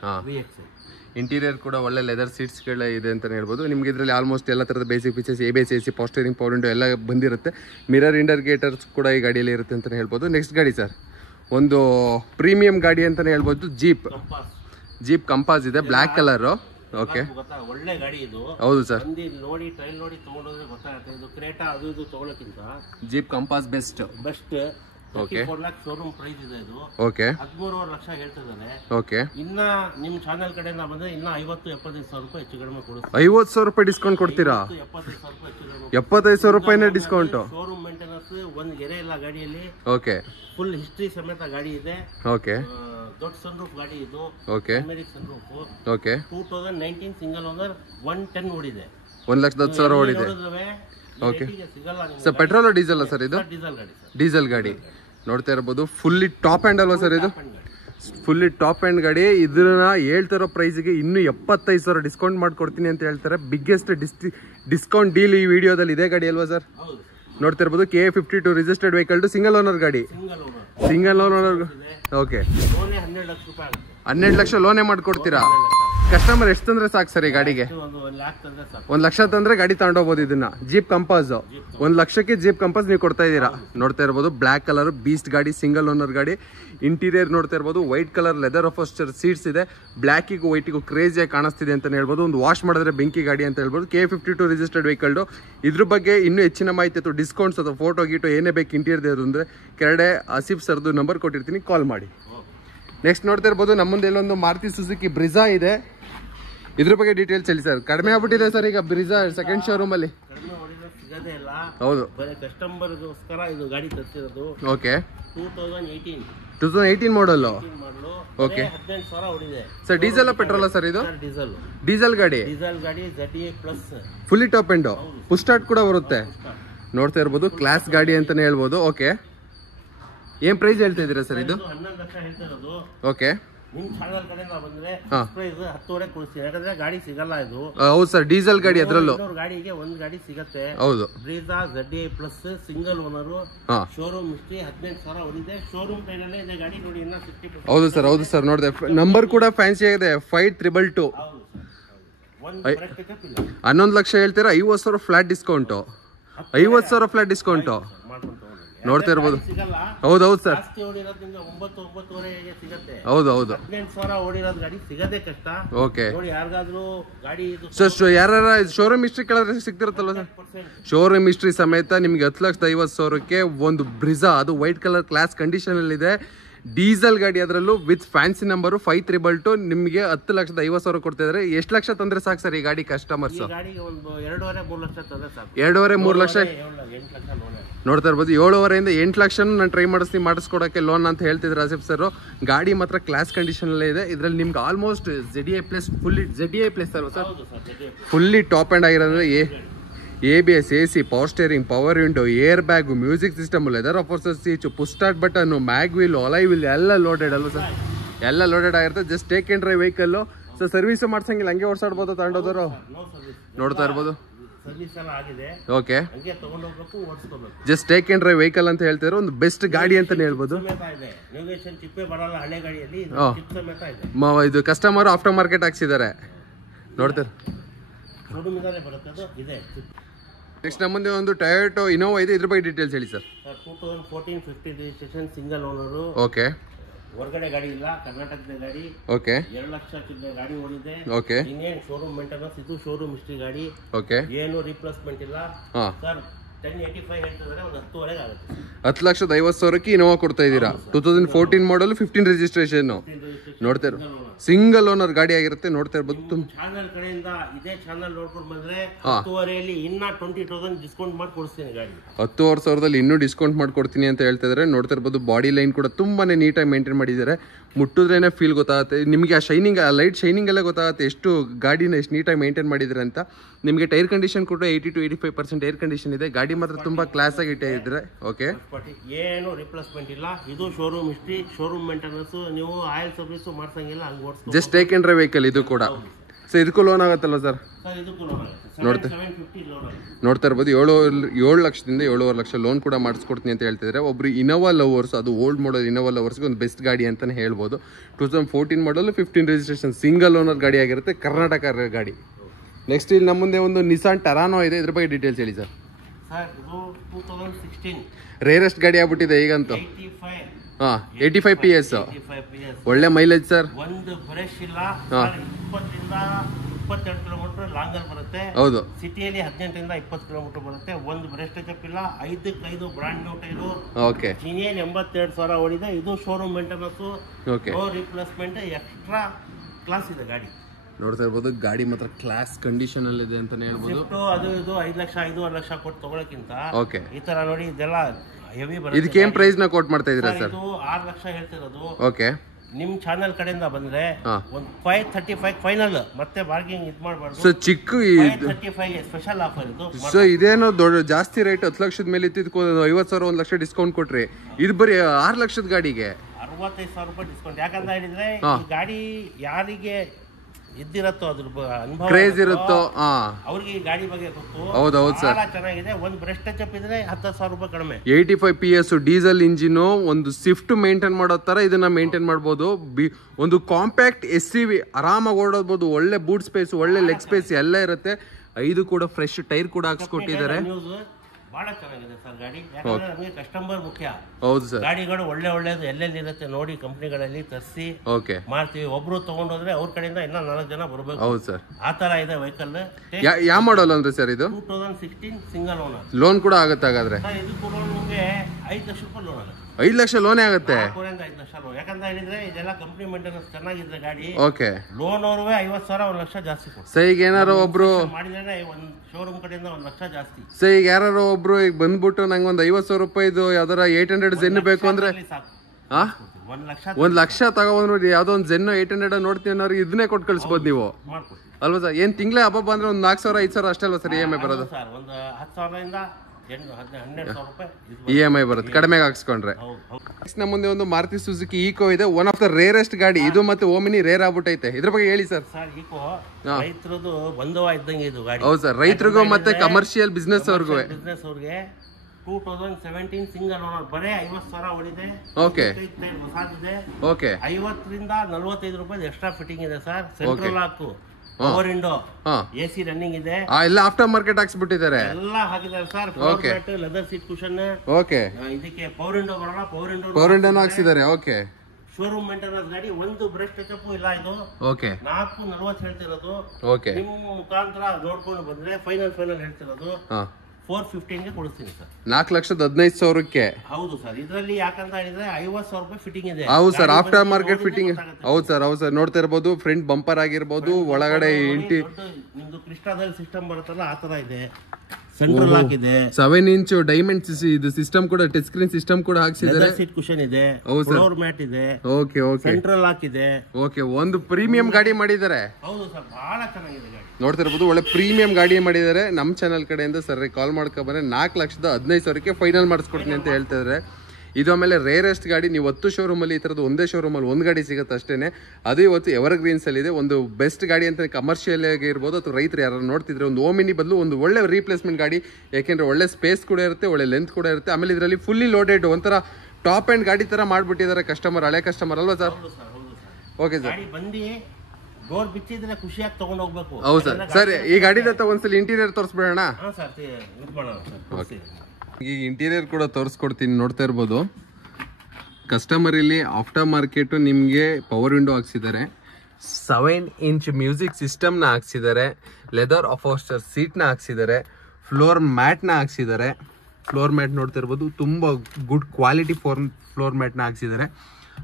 ಇಂಟೀರಿಯರ್ ಕೂಡ ಒಳ್ಳೆ ಲೆದರ್ ಸೀಟ್ಸ್ಗಳ ಇದೆ ಅಂತ ಹೇಳ್ಬೋದು. ನಿಮ್ಗೆ ಇದರಲ್ಲಿ ಆಲ್ಮೋಸ್ಟ್ ಎಲ್ಲ ಥರದ basic features ABS, AC, power steering, power window ಎಲ್ಲ ಬಂದಿರುತ್ತೆ. ಮಿರರ್ ಇಂಡಿಕೇಟರ್ಸ್ ಕೂಡ ಈ ಗಾಡಿಯಲ್ಲಿ ಇರುತ್ತೆ ಅಂತ ಹೇಳ್ಬೋದು. ನೆಕ್ಸ್ಟ್ ಗಾಡಿ ಸರ್, ಒಂದು ಪ್ರೀಮಿಯಂ ಗಾಡಿ ಅಂತಾನೆ ಹೇಳ್ಬೋದು. ಜೀಪ್ ಕಂಪಾಸ್ ಇದೆ, ಬ್ಲ್ಯಾಕ್ ಕಲರ್. ಓಕೆ, ಒಳ್ಳೆ ಗಾಡಿ ಇದು. ಹೌದು ಸರ್. ನೋಡಿ ಟ್ರೈಲ್ ನೋಡಿ ತಗೊಂಡ್ರೆ ಗೊತ್ತಾಗುತ್ತೆ. ಇದು ಕ್ರೇಟಾ ಅದು ಇದು ತಗೊಳ್ಳೋಕ್ಕಿಂತ Jeep Compass best. Okay 4 lakhs showroom price ಇದೆ ಇದು. ಓಕೆ 13.5 ಲಕ್ಷ ಹೇಳ್ತಿದ್ದಾರೆ. ಓಕೆ ಇನ್ನ ನಿಮ್ಮ ಚಾನೆಲ್ ಕಡೆಯಿಂದ ಬಂದ್ರೆ ಇನ್ನ 50-75 ರೂಪಾಯಿ ಹೆಚ್ಚು ಕಡಿಮೆ ಕೊಡುತ್ತೆ. 50,000 ರೂಪಾಯಿ ಡಿಸ್ಕೌಂಟ್ ಕೊಡ್ತೀರಾ? 75 ರೂಪಾಯಿ ಹೆಚ್ಚು ಕಡಿಮೆ. 75,000 ರೂಪಾಯಿನೇ ಡಿಸ್ಕೌಂಟ್. ಶೋರೂಮ್ ಮೇಂಟೆನೆನ್ಸ್ ಒಂದು ಗೆರೆ ಇಲ್ಲ ಗಾಡಿಯಲ್ಲಿ. ಓಕೆ ಫುಲ್ ಹಿಸ್ಟ್ರಿ ಸಮೇತ ಗಾಡಿ ಇದೆ. ಓಕೆ ದೊಡ್ಡ ಸನ್ರೂಫ್ ಗಾಡಿ ಇದು. Okay ಅಮೆರಿಕ್ sunroof. Okay 2019 single owner 110 ಓಡಿದೆ. 1,10,000 ಓಡಿದೆ. ಓಕೆ ಸಿಗಲ್ಲ ಸರ್ ಪೆಟ್ರೋಲ್ ಡೀಸೆಲ್ ಸರ್ ಇದು? ಡೀಸೆಲ್ ಗಾಡಿ ಸರ್. ಡೀಸೆಲ್ ಗಾಡಿ ನೋಡ್ತಾ ಇರ್ಬೋದು. ಫುಲ್ಲಿ ಟಾಪ್ ಎಂಡ್ ಅಲ್ವಾ ಸರ್ ಇದು? ಫುಲ್ಲಿ ಟಾಪ್ ಎಂಡ್ ಗಾಡಿ. ಇದನ್ನ ಹೇಳ್ತಿರೋ ಪ್ರೈಸ್ಗೆ ಇನ್ನೂ 75,000 ಡಿಸ್ಕೌಂಟ್ ಮಾಡ್ಕೊಡ್ತೀನಿ ಅಂತ ಹೇಳ್ತಾರೆ. ಬಿಗ್ಗೆಸ್ಟ್ ಡಿಸ್ಕೌಂಟ್ ಡೀಲ್ ಈ ವಿಡಿಯೋದಲ್ಲಿ ಇದೆ ಗಾಡಿ ಅಲ್ವಾ ಸರ್? ನೋಡ್ತಾ ಇರ್ಬೋದು. KA52 registered vehicle to single owner ಗಾಡಿ. Single owner. ಓಕೆ 12 ಲಕ್ಷ ರೂಪಾಯಿ ಆಗುತ್ತೆ. 12 ಲಕ್ಷ ಲೋನೇ ಮಾಡ್ಕೊಡ್ತೀರಾ? ಕಸ್ಟಮರ್ ಎಷ್ಟು ತಂದ್ರೆ ಸಾಕು ಸರ್ ಈ ಗಾಡಿಗೆ? 1 ಲಕ್ಷ ತಂದ್ರೆ ಗಾಡಿ ತಗೊಂಡೋಗ್ಬೋದು. ಇದನ್ನ ಜೀಪ್ ಕಂಪಾಸ್ 1 ಲಕ್ಷಕ್ಕೆ ಜೀಪ್ ಕಂಪಾಸ್ ನೀವು ಕೊಡ್ತಾ ಇದ್ದೀರಾ. ನೋಡ್ತಾ ಇರ್ಬೋದು. ಬ್ಲಾಕ್ ಕಲರ್ ಬೀಸ್ಟ್ ಗಾಡಿ, ಸಿಂಗಲ್ ಓನರ್ ಗಾಡಿ. ಇಂಟೀರಿಯರ್ ನೋಡ್ತಾ ಇರ್ಬೋದು. ವೈಟ್ ಕಲರ್ ಲೆದರ್ ಅಫೋಸ್ಚರ್ ಸೀಟ್ಸ್ ಇದೆ. ಬ್ಲ್ಯಾಕಿಗೂ ವೈಟಿಗೂ ಕ್ರೇಜಿಯಾಗಿ ಕಾಣಿಸ್ತಿದೆ ಅಂತ ಹೇಳ್ಬೋದು. ಒಂದು ವಾಶ್ ಮಾಡಿದ್ರೆ ಬೆಂಕಿ ಗಾಡಿ ಅಂತ ಹೇಳ್ಬೋದು. KA52 registered vehicle. ಇದ್ರ ಬಗ್ಗೆ ಇನ್ನೂ ಹೆಚ್ಚಿನ ಮಾಹಿತಿ ಅಥವಾ ಡಿಸ್ಕೌಂಟ್ಸ್ ಅಥವಾ ಫೋಟೋ ಗೀಟೋ ಏನೇ ಬೇಕು ಇಂಟೀರಿಯರ್ ಅಂದರೆ ಕೆಳಗಡೆ ಆಸಿಫ್ ಸರ್ದು ನಂಬರ್ ಕೊಟ್ಟಿರ್ತೀನಿ, ಕಾಲ್ ಮಾಡಿ. ನೆಕ್ಸ್ಟ್ ನೋಡ್ತಾ ಇರ್ಬೋದು. ನಮ್ಮ ಮುಂದೆ ಇಲ್ಲೊಂದು ಮಾರುತಿ ಸುಜುಕಿ ಬ್ರಿಜಾ ಇದೆ. ಇದ್ರ ಬಗ್ಗೆ ಡೀಟೇಲ್ಸ್ ಹೇಳಿ ಸರ್. ಕಡಿಮೆ ಆಗ್ಬಿಟ್ಟಿದೆ ಸರ್ ಈಗ ಬ್ರಿಜಾ ಸೆಕೆಂಡ್ ಶೋರೂಮ್ ಅಲ್ಲಿ. ಸಿಗದೇ ಇಲ್ಲ. ಹೌದು, ಬರೀ ಕಸ್ಟಮರ್ಗೋಸ್ಕರ ಇದು ಗಾಡಿ ತರ್ತಿರೋದು. ಓಕೆ 2018 ಮಾಡಲ್. ಮಾಡಲು. ಓಕೆ 18,000 ಓಡಿದೆ ಸರ್. ಡೀಸೆಲ್ ಪೆಟ್ರೋಲ್ ಸರ್ ಇದು? ಡೀಸೆಲ್ ಗಾಡಿ. ZA plus fully top end. Push start ಕೂಡ ಬರುತ್ತೆ. ನೋಡ್ತಾ ಇರ್ಬೋದು. ಕ್ಲಾಸ್ ಗಾಡಿ ಅಂತಾನೆ ಹೇಳ್ಬೋದು. ಓಕೆ ಏನ್ ಪ್ರೈಸ್ ಹೇಳ್ತಾ ಇದ್ದೀರಾ ಸರ್ ಇದು? 11 ಲಕ್ಷ ಹೇಳ್ತಿರೋದು. ಓಕೆ ನಿಮ್ ಚಾನಲ್ ಕಡೆಯಿಂದ ಬಂದ್ರೆ ಪ್ರೈಸ್ 10,000 ಕೊಡ್ತೀವಿ. ಯಾಕಂದ್ರೆ ಗಾಡಿ ಸಿಗಲ್ಲ ಇದು. ಹೌದು ಸರ್, ಡೀಸೆಲ್ ಗಾಡಿ. ಅದ್ರಲ್ಲೂ ಗಾಡಿಗೆ ಒಂದು ಗಾಡಿ ಸಿಗತ್ತೆ. ಹೌದು, Brezza ZA plus single owner. Showroom history 18,000 ಓಡಿದೆ. ಶೋರೂಮ್ ಟೈಲಲ್ಲೇ ಇದೆ ಗಾಡಿ ನೋಡಿ. ಇನ್ನ 50%. ಹೌದು ಸರ್, ಹೌದು ಸರ್. ನೋಡಿದೆ ನಂಬರ್ ಕೂಡ ಫ್ಯಾನ್ಸಿ ಆಗಿದೆ. 5222. 11 ಲಕ್ಷ ಹೇಳ್ತೀರಾ. 50,000 ಫ್ಲಾಟ್ ಡಿಸ್ಕೌಂಟು. 50,000 ಫ್ಲಾಟ್ ಡಿಸ್ಕೌಂಟು ನೋಡ್ತಾ ಇರ್ಬೋದು. ಹೌದು ಹೌದು ಸರ್. ಹೌದು ಹೌದು. 18,000 ಓಡಿರೋದು ಗಾಡಿ ಸಿಗದೆ ಕಷ್ಟ. ಓಕೆ ಯಾರಿಗಾದ್ರೂ ಗಾಡಿ ಸರ್ ಯಾರ ಶೋರೂಮ್ ಹಿಸ್ಟ್ರಿ ಕೇಳಿದ್ರೆ ಸಿಗ್ತಿರುತ್ತಲ್ವ ಸರ್? ಶೋರೂಮ್ ಹಿಸ್ಟ್ರಿ ಸಮೇತ ನಿಮ್ಗೆ 10,50,000ಕ್ಕೆ ಒಂದು ಬ್ರಿಜಾ, ಅದು ವೈಟ್ ಕಲರ್ ಕ್ಲಾಸ್ ಕಂಡೀಷನ್ ಅಲ್ಲಿ ಇದೆ. ಡೀಸೆಲ್ ಗಾಡಿ, ಅದರಲ್ಲೂ ವಿತ್ ಫ್ಯಾನ್ಸಿ ನಂಬರು 522. ನಿಮಗೆ 10,50,000 ಕೊಡ್ತಾ ಇದ್ದಾರೆ. ಎಷ್ಟು ಲಕ್ಷ ತಂದ್ರೆ ಸಾಕು ಸರ್ ಈ ಗಾಡಿ ಕಸ್ಟಮರ್ಸ್? 2.5-3 ಲಕ್ಷ ತಂದ್ರೆ ಸಾಕು. 2.5-3 ಲಕ್ಷ ನೋಡ್ತಾ ಇರ್ಬೋದು. 7.5-ಇಂದ 8 ಲಕ್ಷ ನಾನು ಟ್ರೈ ಮಾಡಿಸ್ಕೊಡಕ್ಕೆ ಲೋನ್ ಅಂತ ಹೇಳ್ತಿದ್ರು ಆಸಿಫ್ ಸರ್. ಗಾಡಿ ಮಾತ್ರ ಕ್ಲಾಸ್ ಕಂಡೀಷನ್ ಅಲ್ಲೇ ಇದೆ. ಇದ್ರಲ್ಲಿ ನಿಮ್ಗೆ almost ZA plus fully ZA plus ಅಲ್ವಾ ಸರ್? ಫುಲ್ಲಿ ಟಾಪ್ ಎಂಡ್ ಆಗಿರೋದ್ರೆ ABS, AC, power steering, power window, air bag, music system, leather ಅಫೋರ್ಸರ್ seat, push start button, mag wheel, alloy wheel ಎಲ್ಲ loaded ಅಲ್ವಾ sir? ಎಲ್ಲ loaded ಆಗಿರುತ್ತೆ. Just take and drive vehicle. So service ಮಾಡ್ಸಂಗಿಲ್ಲ, ಹಂಗೆ ಓಡಿಸಾಡ್ಬೋದು ತಗೊಂಡೋದವರು. ನೋಡ್ತಾ ಇರ್ಬೋದು. Okay just take and drive vehicle ಅಂತ ಹೇಳ್ತಿದ್ರು. ಒಂದು ಬೆಸ್ಟ್ ಗಾಡಿ ಅಂತಾನೆ ಹೇಳ್ಬೋದು. ಇದು ಕಸ್ಟಮರ್ ಆಫ್ಟರ್ ಮಾರ್ಕೆಟ್ ಹಾಕ್ಸಿದ್ದಾರೆ. ನೋಡ್ತಾರೆ. ನೆಕ್ಸ್ಟ್ ನಮ್ಮ ಮುಂದೆ ಒಂದು ಟೊಯೋಟೋ ಇನೋವಾ ಇದೆ. ಇದ್ರ ಬಗ್ಗೆ ಡೀಟೇಲ್ಸ್ ಹೇಳಿ sir. 2014 50 registration single owner. Okay ಹೊರಗಡೆ ಗಾಡಿ ಇಲ್ಲ, ಕರ್ನಾಟಕದ ಗಾಡಿ. ಓಕೆ 2 ಲಕ್ಷ ಗಾಡಿ ಓಡಿದೆ. ಓಕೆ ಇನ್ನೇನು ಶೋರೂಮ್ ಮೇಂಟೆನೆನ್ಸ್. ಇದು ಶೋರೂಮ್ ಹಿಸ್ಟ್ರಿ ಗಾಡಿ. ಓಕೆ ಏನು ರಿಪ್ಲೇಸ್ಮೆಂಟ್ ಇಲ್ಲ ಸರ್. 1085 ಹೇಳ್ತಿದ್ದಾರೆ. ಒಂದು 10,000 ಆಗುತ್ತೆ. 10,50,000ಕ್ಕೆ ಇನೋವಾ ಕೊಡ್ತಾ ಇದ್ದೀರಾ. 2014 ಮಾಡಲ್ 15 ರಿಜಿಸ್ಟ್ರೇಷನ್. ನೋಡ್ತಾ ಇರೋ ಸಿಂಗಲ್ ಓನರ್ ಗಾಡಿ ಆಗಿರುತ್ತೆ. ನೋಡ್ತಾ ಇರ್ಬೋದು. ಚಾನಲ್ ಕಡೆಯಿಂದ ಇದೇ ಚಾನಲ್ ನೋಡ್ಕೊಂಡು ಬಂದ್ರೆ 10,000 ಇನ್ನ 20,000 ಡಿಸ್ಕೌಂಟ್ ಮಾಡಿ ಕೊಡ್ತೀನಿ ಗಾಡಿ. 10,000 ಇನ್ನೂ ಡಿಸ್ಕೌಂಟ್ ಮಾಡ್ಕೊಡ್ತೀನಿ ಅಂತ ಹೇಳ್ತಾ ಇದ್ದಾರೆ. ನೋಡ್ತಾ ಇರ್ಬೋದು. ಬಾಡಿ ಲೈನ್ ಕೂಡ ತುಂಬಾನೇ ನೀಟಾಗಿ ಮೇಂಟೈನ್ ಮಾಡಿದ್ದಾರೆ. ಮುಟ್ಟಿದ್ರೇನೆ ಫೀಲ್ ಗೊತ್ತಾಗುತ್ತೆ ನಿಮಗೆ. ಆ ಶೈನಿಂಗ್, ಆ ಲೈಟ್ ಶೈನಿಂಗ್ ಎಲ್ಲ ಗೊತ್ತಾಗುತ್ತೆ ಎಷ್ಟು ಗಾಡಿನ ಎಷ್ಟು ನೀಟಾಗಿ ಮೇಂಟೈನ್ ಮಾಡಿದ್ದಾರೆ ಅಂತ. ನಿಮಗೆ ಟೈರ್ ಕಂಡೀಷನ್ ಕೂಡ 80 to 85% ಏರ್ ಕಂಡೀಷನ್ ಇದೆ. ಗಾಡಿ ಮಾತ್ರ ತುಂಬಾ ಕ್ಲಾಸ್ ಆಗಿ ಇಟ್ಟಿದ್ದಾರೆ. ಓಕೆ ಏನು ರಿಪ್ಲೇಸ್ಮೆಂಟ್ ಇಲ್ಲ. ಇದು ಶೋರೂಮ್ ಹಿಸ್ಟ್ರಿ, ಶೋರೂಮ್ ಮೇಂಟೆನೆನ್ಸ್. ನೀವು ಆಯಿಲ್ ಸರ್ವಿಸ್ ಮಾಡ್ಸಂಗಿಲ್ಲ, ಹಂಗೆ ಓಡಿಸ್ತೀವಿ. Just take and drive vehicle ಇದು ಕೂಡ. ಸೊ ಇದಕ್ಕೂ ಲೋನ್ ಆಗುತ್ತಲ್ವ ಸರ್? ನೋಡ್ತಾ ಇರ್ಬೋದು. 7 ಲಕ್ಷದಿಂದ 7.5 ಲಕ್ಷ ಲೋನ್ ಕೂಡ ಮಾಡಿಸ್ಕೊಡ್ತೀನಿ ಅಂತ ಹೇಳ್ತಿದ್ದಾರೆ. ಒಬ್ರು ಇನೋವಾ ಲವರ್ಸ್, ಅದು ಓಲ್ಡ್ ಮಾಡಲ್ ಇನೋವಾ ಲವರ್ಸ್ಗೆ ಒಂದು ಬೆಸ್ಟ್ ಗಾಡಿ ಅಂತಾನೆ ಹೇಳ್ಬೋದು. 2014 ಮಾಡಲ್ 15 ರಿಜಿಸ್ಟ್ರೇಷನ್ ಸಿಂಗಲ್ ಓನರ್ ಗಾಡಿ ಆಗಿರುತ್ತೆ. ಕರ್ನಾಟಕ ಗಾಡಿ. ನೆಕ್ಸ್ಟ್ ಇಲ್ಲಿ ನಮ್ಮ ಮುಂದೆ ಒಂದು ನಿಸಾನ್ ಟರಾನೋ ಇದೆ. ಇದ್ರ ಬಗ್ಗೆ ಡೀಟೇಲ್ಸ್ ಹೇಳಿ ಸರ್. 2016 ರೇರೆಸ್ಟ್ ಗಾಡಿ ಆಗ್ಬಿಟ್ಟಿದೆ ಈಗಂತೂ. 85 PS. ಒಳ್ಳೆ ಮೈಲೇಜ್ ಸರ್. ಒಂದು ಬ್ರಷ್ ಇಲ್ಲ. 20ರಿಂದ 22 ಕಿಲೋಮೀಟರ್ ಲಾಂಗಲ್ಲಿ ಬರುತ್ತೆ. ಹೌದು. ಸಿಟಿಯಲ್ಲಿ 18ರಿಂದ 20 ಕಿಲೋಮೀಟರ್ ಬರುತ್ತೆ. ಒಂದು ಬ್ರೇಕ್ ಟಚ್ ಇಲ್ಲ, 5 brand new tyre. Okay. Genuine 82,000 ಓಡಿದೆ. ಇದು showroom maintenance, okay. No replacement, extra class ಇದೆ ಗಾಡಿ. ನೋಡ್ತಾ ಇರ್ಬೋದು, ಗಾಡಿ ಮಾತ್ರ ಕ್ಲಾಸ್ ಕಂಡೀಷನ್ ಅಲ್ಲಿ ಇದೆ ಅಂತಾನೆ ಹೇಳ್ಬೋದು. ಸ್ವಿಫ್ಟ್ ಅದು ಇದು 5 ಲಕ್ಷ 5.5 ಲಕ್ಷ ಕೊಟ್ಟು ತಗೊಳಕ್ಕಿಂತ ಓಕೆ ಈ ತರ ನೋಡಿ ಇದೆಲ್ಲ ಹೆವಿ ಬರುತ್ತೆ. ಇದಕ್ಕೆ ಏನ್ ಪ್ರೈಸ್ ನ ಕೋಟ್ ಮಾಡ್ತಾ ಇದೀರಾ ಸರ್? ಇದು 6 ಲಕ್ಷ ಹೇಳ್ತಿರೋದು. ಓಕೆ. ನಿಮ್ ಚಾನೆಲ್ ಕಡೆಯಿಂದ ಬಂದ್ರೆ ಒಂದು 535 ಫೈನಲ್, ಮತ್ತೆ ಬಾರ್ಗಿಂಗ್ ಇದು ಮಾಡಬಾರ್ದು. ಸೊ ಚಿಕ್ಕ 535 ಸ್ಪೆಷಲ್ ಆಫರ್ ಇದು. ಸೊ ಇದೇನೋ ದೊಡ್ಡ ಜಾಸ್ತಿ ರೇಟ್ 10 ಲಕ್ಷದ ಮೇಲೆ ಇತ್ತಿದ್ಕೋ 50,000 1 ಲಕ್ಷ ಡಿಸ್ಕೌಂಟ್ ಕೊಟ್ರಿ. ಇದು ಬರೀ 6 ಲಕ್ಷದ ಗಾಡಿಗೆ 65,000 ರೂಪಾಯಿ ಡಿಸ್ಕೌಂಟ್. ಯಾಕಂತ ಹೇಳಿದ್ರೆ ಈ ಗಾಡಿ ಯಾರಿಗೆ ಇದ್ದಿರತ್ತೋ ಅದ್ರ ಅನುಭವ ಕ್ರೇಜ್ ಇರುತ್ತೋ ಅವ್ರಿಗೆ ಈ ಗಾಡಿ ಬಗ್ಗೆ ಗೊತ್ತು. ಹೌದೌದು ಸರ್. ಬಹಳ ಚೆನ್ನಾಗಿದೆ. ಒಂದು ಬ್ರಷ್ ಟಚ್ ಅಪ್ ಇದ್ರೆ 10,000 ರೂಪಾಯಿ ಕಡಿಮೆ. 85 PS ಡೀಸೆಲ್ ಇಂಜಿನ್, ಒಂದು ಸ್ವಿಫ್ಟ್ ಮೇಂಟೈನ್ ಮಾಡೋ ತರ ಇದನ್ನ ಮೇಂಟೈನ್ ಮಾಡಬಹುದು. ಒಂದು ಕಾಂಪ್ಯಾಕ್ಟ್ SUV ಆರಾಮಾಗಿ ಓಡೋಬಹುದು. ಒಳ್ಳೆ ಬೂಟ್ ಸ್ಪೇಸ್, ಒಳ್ಳೆ ಲೆಗ್ ಸ್ಪೇಸ್ ಎಲ್ಲ ಇರುತ್ತೆ. 5 ಕೂಡ ಫ್ರೆಶ್ ಟೈರ್ ಕೂಡ ಹಾಕ್ಸ್ಕೊಟ್ಟಿದ್ದಾರೆ. ಬಹಳ ಚೆನ್ನಾಗಿದೆ ಸರ್ ಗಾಡಿ. ಯಾಕಂದ್ರೆ ನಮಗೆ ಕಸ್ಟಮರ್ ಮುಖ್ಯ. ಹೌದು ಸರ್. ಗಾಡಿಗಳು ಒಳ್ಳೇದು ಎಲ್ಲೆಲ್ಲಿ ಇರುತ್ತೆ ನೋಡಿ ಕಂಪ್ನಿಗಳಲ್ಲಿ ತರಿಸಿ ಮಾಡ್ತೀವಿ. ಒಬ್ರು ತಗೊಂಡೋದ್ರೆ ಅವ್ರ ಕಡೆಯಿಂದ ಇನ್ನ 4 ಜನ ಬರ್ಬೇಕು. ಹೌದು ಸರ್. ಆ ತರ ಇದೆ ವೆಹಿಕಲ್. ಯಾವ ಮಾಡಲ್ ಅಂದ್ರೆ ಸರ್ ಇದು? 2016 ಸಿಂಗಲ್ ಓನರ್. ಲೋನ್ ಕೂಡ ಆಗುತ್ತೆ ಹಾಗಾದ್ರೆ? ಇದು ಕೂಡ ನಿಮಗೆ 5 ಲಕ್ಷ ರೂಪಾಯಿ ಲೋನ್ ಆಗುತ್ತೆ. 5 ಲಕ್ಷ ಲೋನೇ ಆಗುತ್ತೆ? 5 ಲಕ್ಷ ಲೋನ್. ಯಾಕಂತ ಹೇಳಿದ್ರೆ ಇದೆಲ್ಲ ಕಂಪ್ನಿ ಮೇಂಟೆನೆನ್ಸ್ ಚೆನ್ನಾಗಿದ್ರೆ ಗಾಡಿ. ಓಕೆ. ಲೋನ್ ಅವ್ರಿಗೆ 50,000 1 ಲಕ್ಷ ಜಾಸ್ತಿ ಕೊಡ್ತಾರೆ. ಸರ್ ಈಗ ಏನಾರು ಒಬ್ರು ಮಾಡಿದ್ರೆ ಒಂದು ಶೋರೂಮ್ ಕಡೆಯಿಂದ 1 ಲಕ್ಷ ಜಾಸ್ತಿ. ಸರ್ ಈಗ ಯಾರು ಒಬ್ರು ಈಗ ಬಂದ್ಬಿಟ್ಟು ನಂಗೆ ಒಂದು 50,000 ರೂಪಾಯಿದು ಯಾವ್ದಾರ 800 ಜೆನ್ ಬೇಕು ಅಂದ್ರೆ 1 ಲಕ್ಷ ತಗೊಂಡ್ರು ಯಾವ್ದೋ ಒಂದು ಜೆನ್ 800 ನೋಡ್ತೀವಿ ಅನ್ನೋರಿಗೆ ಇದನ್ನೇ ಕೊಟ್ಟು ಕಳಿಸ್ಬೋದು ನೀವು ಅಲ್ವಾ ಸರ್? ಏನ್ ತಿಂಗಳೇ ಹಬ್ಬ ಅಂದ್ರೆ ಒಂದು 4,000 5,000 ಅಷ್ಟೇ ಅಲ್ವಾ ಸರ್ EMI ಬರೋದು? ಒಂದು 10,000ರಿಂದ 12,000 ರೂಪಾಯಿ EMI ಬರುತ್ತೆ ಕಡಿಮೆಗೆ ಹಾಕ್ಸ್ಕೊಂಡ್ರೆ. ನಮ್ಮ ಮುಂದೆ ಒಂದು ಮಾರುತಿ ಸುಜುಕಿ ಈಕೋ ಇದೆ. ಒನ್ ಆಫ್ ದ ರೇರೆಸ್ಟ್ ಗಾಡಿ ಇದು, ಮತ್ತೆ ಓಮಿನಿ ರೇರ್ ಆಗ್ಬಿಟ್ಟೈತೆ. ಇದ್ರ ಬಗ್ಗೆ ಹೇಳಿ ಸರ್. ಈಕೋ ರೈತರದು ಬಂಧುವ ಇದ್ದಂಗೆ ಇದು ಗಾಡಿ. ಹೌದು ಸರ್, ರೈತರಿಗೂ ಮತ್ತೆ ಕಮರ್ಷಿಯಲ್ ಬಿಸ್ನೆಸ್ ಅವ್ರಿಗೆ 2017 ಸಿಂಗಲ್ ಓನರ್. ಬರೇ 50,000 ಓಡಿದೆ. ಓಕೆ. ಓಕೆ. 50ರಿಂದ 45 ರೂಪಾಯಿ ಎಕ್ಸ್ಟ್ರಾ ಫಿಟ್ಟಿಂಗ್ ಇದೆ sir. Central lock, power window, AC running ಇದೆ. ಎಲ್ಲ ಆಫ್ಟರ್ ಮಾರ್ಕೆಟ್ ಹಾಕ್ಸ್ಬಿಟ್ಟಿದ್ದಾರೆ. ಎಲ್ಲ ಹಾಕಿದ್ದಾರೆ sir. Floor mat, leather seat cushion. Okay. ಇದಕ್ಕೆ ಪವರ್ ವಿಂಡೋ ಬರೋಣ. ಪವರ್ ವಿಂಡೋ ಹಾಕ್ಸಿದ್ದಾರೆ. ಓಕೆ. ಶೋರೂಮ್ ಮೇಂಟೆನೆನ್ಸ್ ಗಾಡಿ. ಒಂದು ಬ್ರಷ್ ಟಚ್ ಅಪ್ ಇಲ್ಲ ಇದು. ಓಕೆ. 440 ಹೇಳ್ತಿರೋದು. ಓಕೆ. ನಿಮ್ಮ ಮುಖಾಂತರ ನೋಡ್ಕೊಂಡು ಬಂದ್ರೆ ಫೈನಲ್ ಹೇಳ್ತಿರೋದು 415 ಗೆ ಕೊಡ್ತೀನಿ ಸರ್. 4,15,000ಕ್ಕೆ. ಹೌದು ಸರ್. ಇದರಲ್ಲಿ ಯಾಕಂತ ಹೇಳಿದ್ರೆ 50,000 ರೂಪಾಯಿ ಫಿಟ್ಟಿಂಗ್ ಇದೆ. ಹೌದು ಸರ್, ಆಫ್ಟರ್ ಮಾರ್ಕೆಟ್ ಫಿಟ್ಟಿಂಗ್. ಹೌದು ಸರ್, ಹೌದು ಸರ್. ನೋಡ್ತಾ ಇರ್ಬೋದು, ಫ್ರಂಟ್ ಬಂಪರ್ ಆಗಿರ್ಬೋದು, ಒಳಗಡೆ ನಿಮ್ದು ಕ್ರಿಸ್ಟಾದಲ್ಲಿ ಸಿಸ್ಟಮ್ ಬರುತ್ತಲ್ಲ ಆ ತರ ಇದೆ. ಸೆಂಟ್ರಲ್ ಲಾಕ್ ಇದೆ. 7 ಇಂಚ್ ಡೈಮಂಡ್ ಇದು ಸಿಸ್ಟಮ್ ಕೂಡ, ಟಚ್ ಸ್ಕ್ರೀನ್ ಸಿಸ್ಟಮ್ ಕೂಡ ಹಾಕ್ಸಿದ್ದಾರೆ. ಸೀಟ್ ಕುಶನ್ ಇದೆ. ಫ್ಲೋರ್ ಮ್ಯಾಟ್ ಇದೆ. ಓಕೆ. ಓಕೆ. ಸೆಂಟ್ರಲ್ ಲಾಕ್ ಇದೆ. ಓಕೆ. ಒಂದು ಪ್ರೀಮಿಯಂ ಗಾಡಿ ಮಾಡಿದ್ದಾರೆ. ಹೌದು ಸರ್, ಬಹಳ ಚೆನ್ನಾಗಿದೆ ಗಾಡಿ. ನೋಡ್ತಾ ಇರ್ಬೋದು, ಒಳ್ಳೆ ಪ್ರೀಮಿಯಂ ಗಾಡಿ ಮಾಡಿದ್ದಾರೆ. ನಮ್ಮ ಚಾನಲ್ ಕಡೆಯಿಂದ ಸರ್ ಕಾಲ್ ಮಾಡ್ಕೊಬಂದ್ರೆ 4,15,000ಕ್ಕೆ ಫೈನಲ್ ಮಾಡಿಸ್ಕೊಡ್ತೀನಿ ಅಂತ ಹೇಳ್ತಾ ಇದ್ದಾರೆ. ಇದು ಆಮೇಲೆ ರೇರೆಸ್ಟ್ ಗಾಡಿ. ನೀವು 10 ಶೋರೂಮಲ್ಲಿ ಈ ಥರದ್ದು ಒಂದೇ ಶೋರೂಮಲ್ಲಿ ಒಂದು ಗಾಡಿ ಸಿಗುತ್ತೆ ಅಷ್ಟೇ. ಅದು ಇವತ್ತು ಎವರ್ಗ್ರೀನ್ಸಲ್ಲಿ ಇದೆ. ಒಂದು ಬೆಸ್ಟ್ ಗಾಡಿ ಅಂತ ಕಮರ್ಷಿಯಲ್ ಆಗಿ ಇರ್ಬೋದು ಅಥವಾ ರೈತರು ಯಾರು ನೋಡ್ತಿದ್ರೆ ಒಂದು ಓಮಿನಿ ಬದಲು ಒಂದು ಒಳ್ಳೆ ರೀಪ್ಲೇಸ್ಮೆಂಟ್ ಗಾಡಿ. ಯಾಕೆಂದರೆ ಒಳ್ಳೆ ಸ್ಪೇಸ್ ಕೂಡ ಇರುತ್ತೆ, ಒಳ್ಳೆ ಲೆಂತ್ ಕೂಡ ಇರುತ್ತೆ. ಆಮೇಲೆ ಇದರಲ್ಲಿ ಫುಲ್ಲಿ ಲೋಡೆಡ್ ಒಂಥರ ಟಾಪ್ ಆ್ಯಂಡ್ ಗಾಡಿ ಥರ ಮಾಡಿಬಿಟ್ಟಿದ್ದಾರೆ ಕಸ್ಟಮರ್, ಹಳೆ ಕಸ್ಟಮರ್ ಅಲ್ವಾ ಸರ್? Okay sir. ಡೋರ್ ಬಿಚ್ಚಿದ್ರೆ ಖುಷಿಯಾಗಿ ತಗೊಂಡು ಹೋಗ್ಬೇಕು. ಹೌದು ಸರ್. ಸರ್ ಈ ಗಾಡಿ ಒಂದ್ಸಲ ಇಂಟೀರಿಯರ್ ತೋರಿಸ್ಬಿಡೋಣ. ಈ ಇಂಟೀರಿಯರ್ ಕೂಡ ತೋರಿಸ್ಕೊಡ್ತೀನಿ. ನೋಡ್ತಾ ಇರ್ಬೋದು, ಕಸ್ಟಮರ್ ಇಲ್ಲಿ ಆಫ್ಟರ್ ಮಾರ್ಕೆಟ್ ನಿಮಗೆ ಪವರ್ ವಿಂಡೋ ಹಾಕ್ಸಿದ್ದಾರೆ. 7 ಇಂಚ್ ಮ್ಯೂಸಿಕ್ ಸಿಸ್ಟಮ್ನ ಹಾಕ್ಸಿದ್ದಾರೆ. ಲೆದರ್ ಅಫೋಸ್ಟರ್ ಸೀಟ್ನ ಹಾಕ್ಸಿದ್ದಾರೆ. ಫ್ಲೋರ್ ಮ್ಯಾಟ್ನ ಹಾಕ್ಸಿದ್ದಾರೆ. ಫ್ಲೋರ್ ಮ್ಯಾಟ್ ನೋಡ್ತಾ ಇರ್ಬೋದು, ತುಂಬ ಗುಡ್ ಕ್ವಾಲಿಟಿ ಫ್ಲೋರ್ ಮ್ಯಾಟ್ನ ಹಾಕ್ಸಿದ್ದಾರೆ.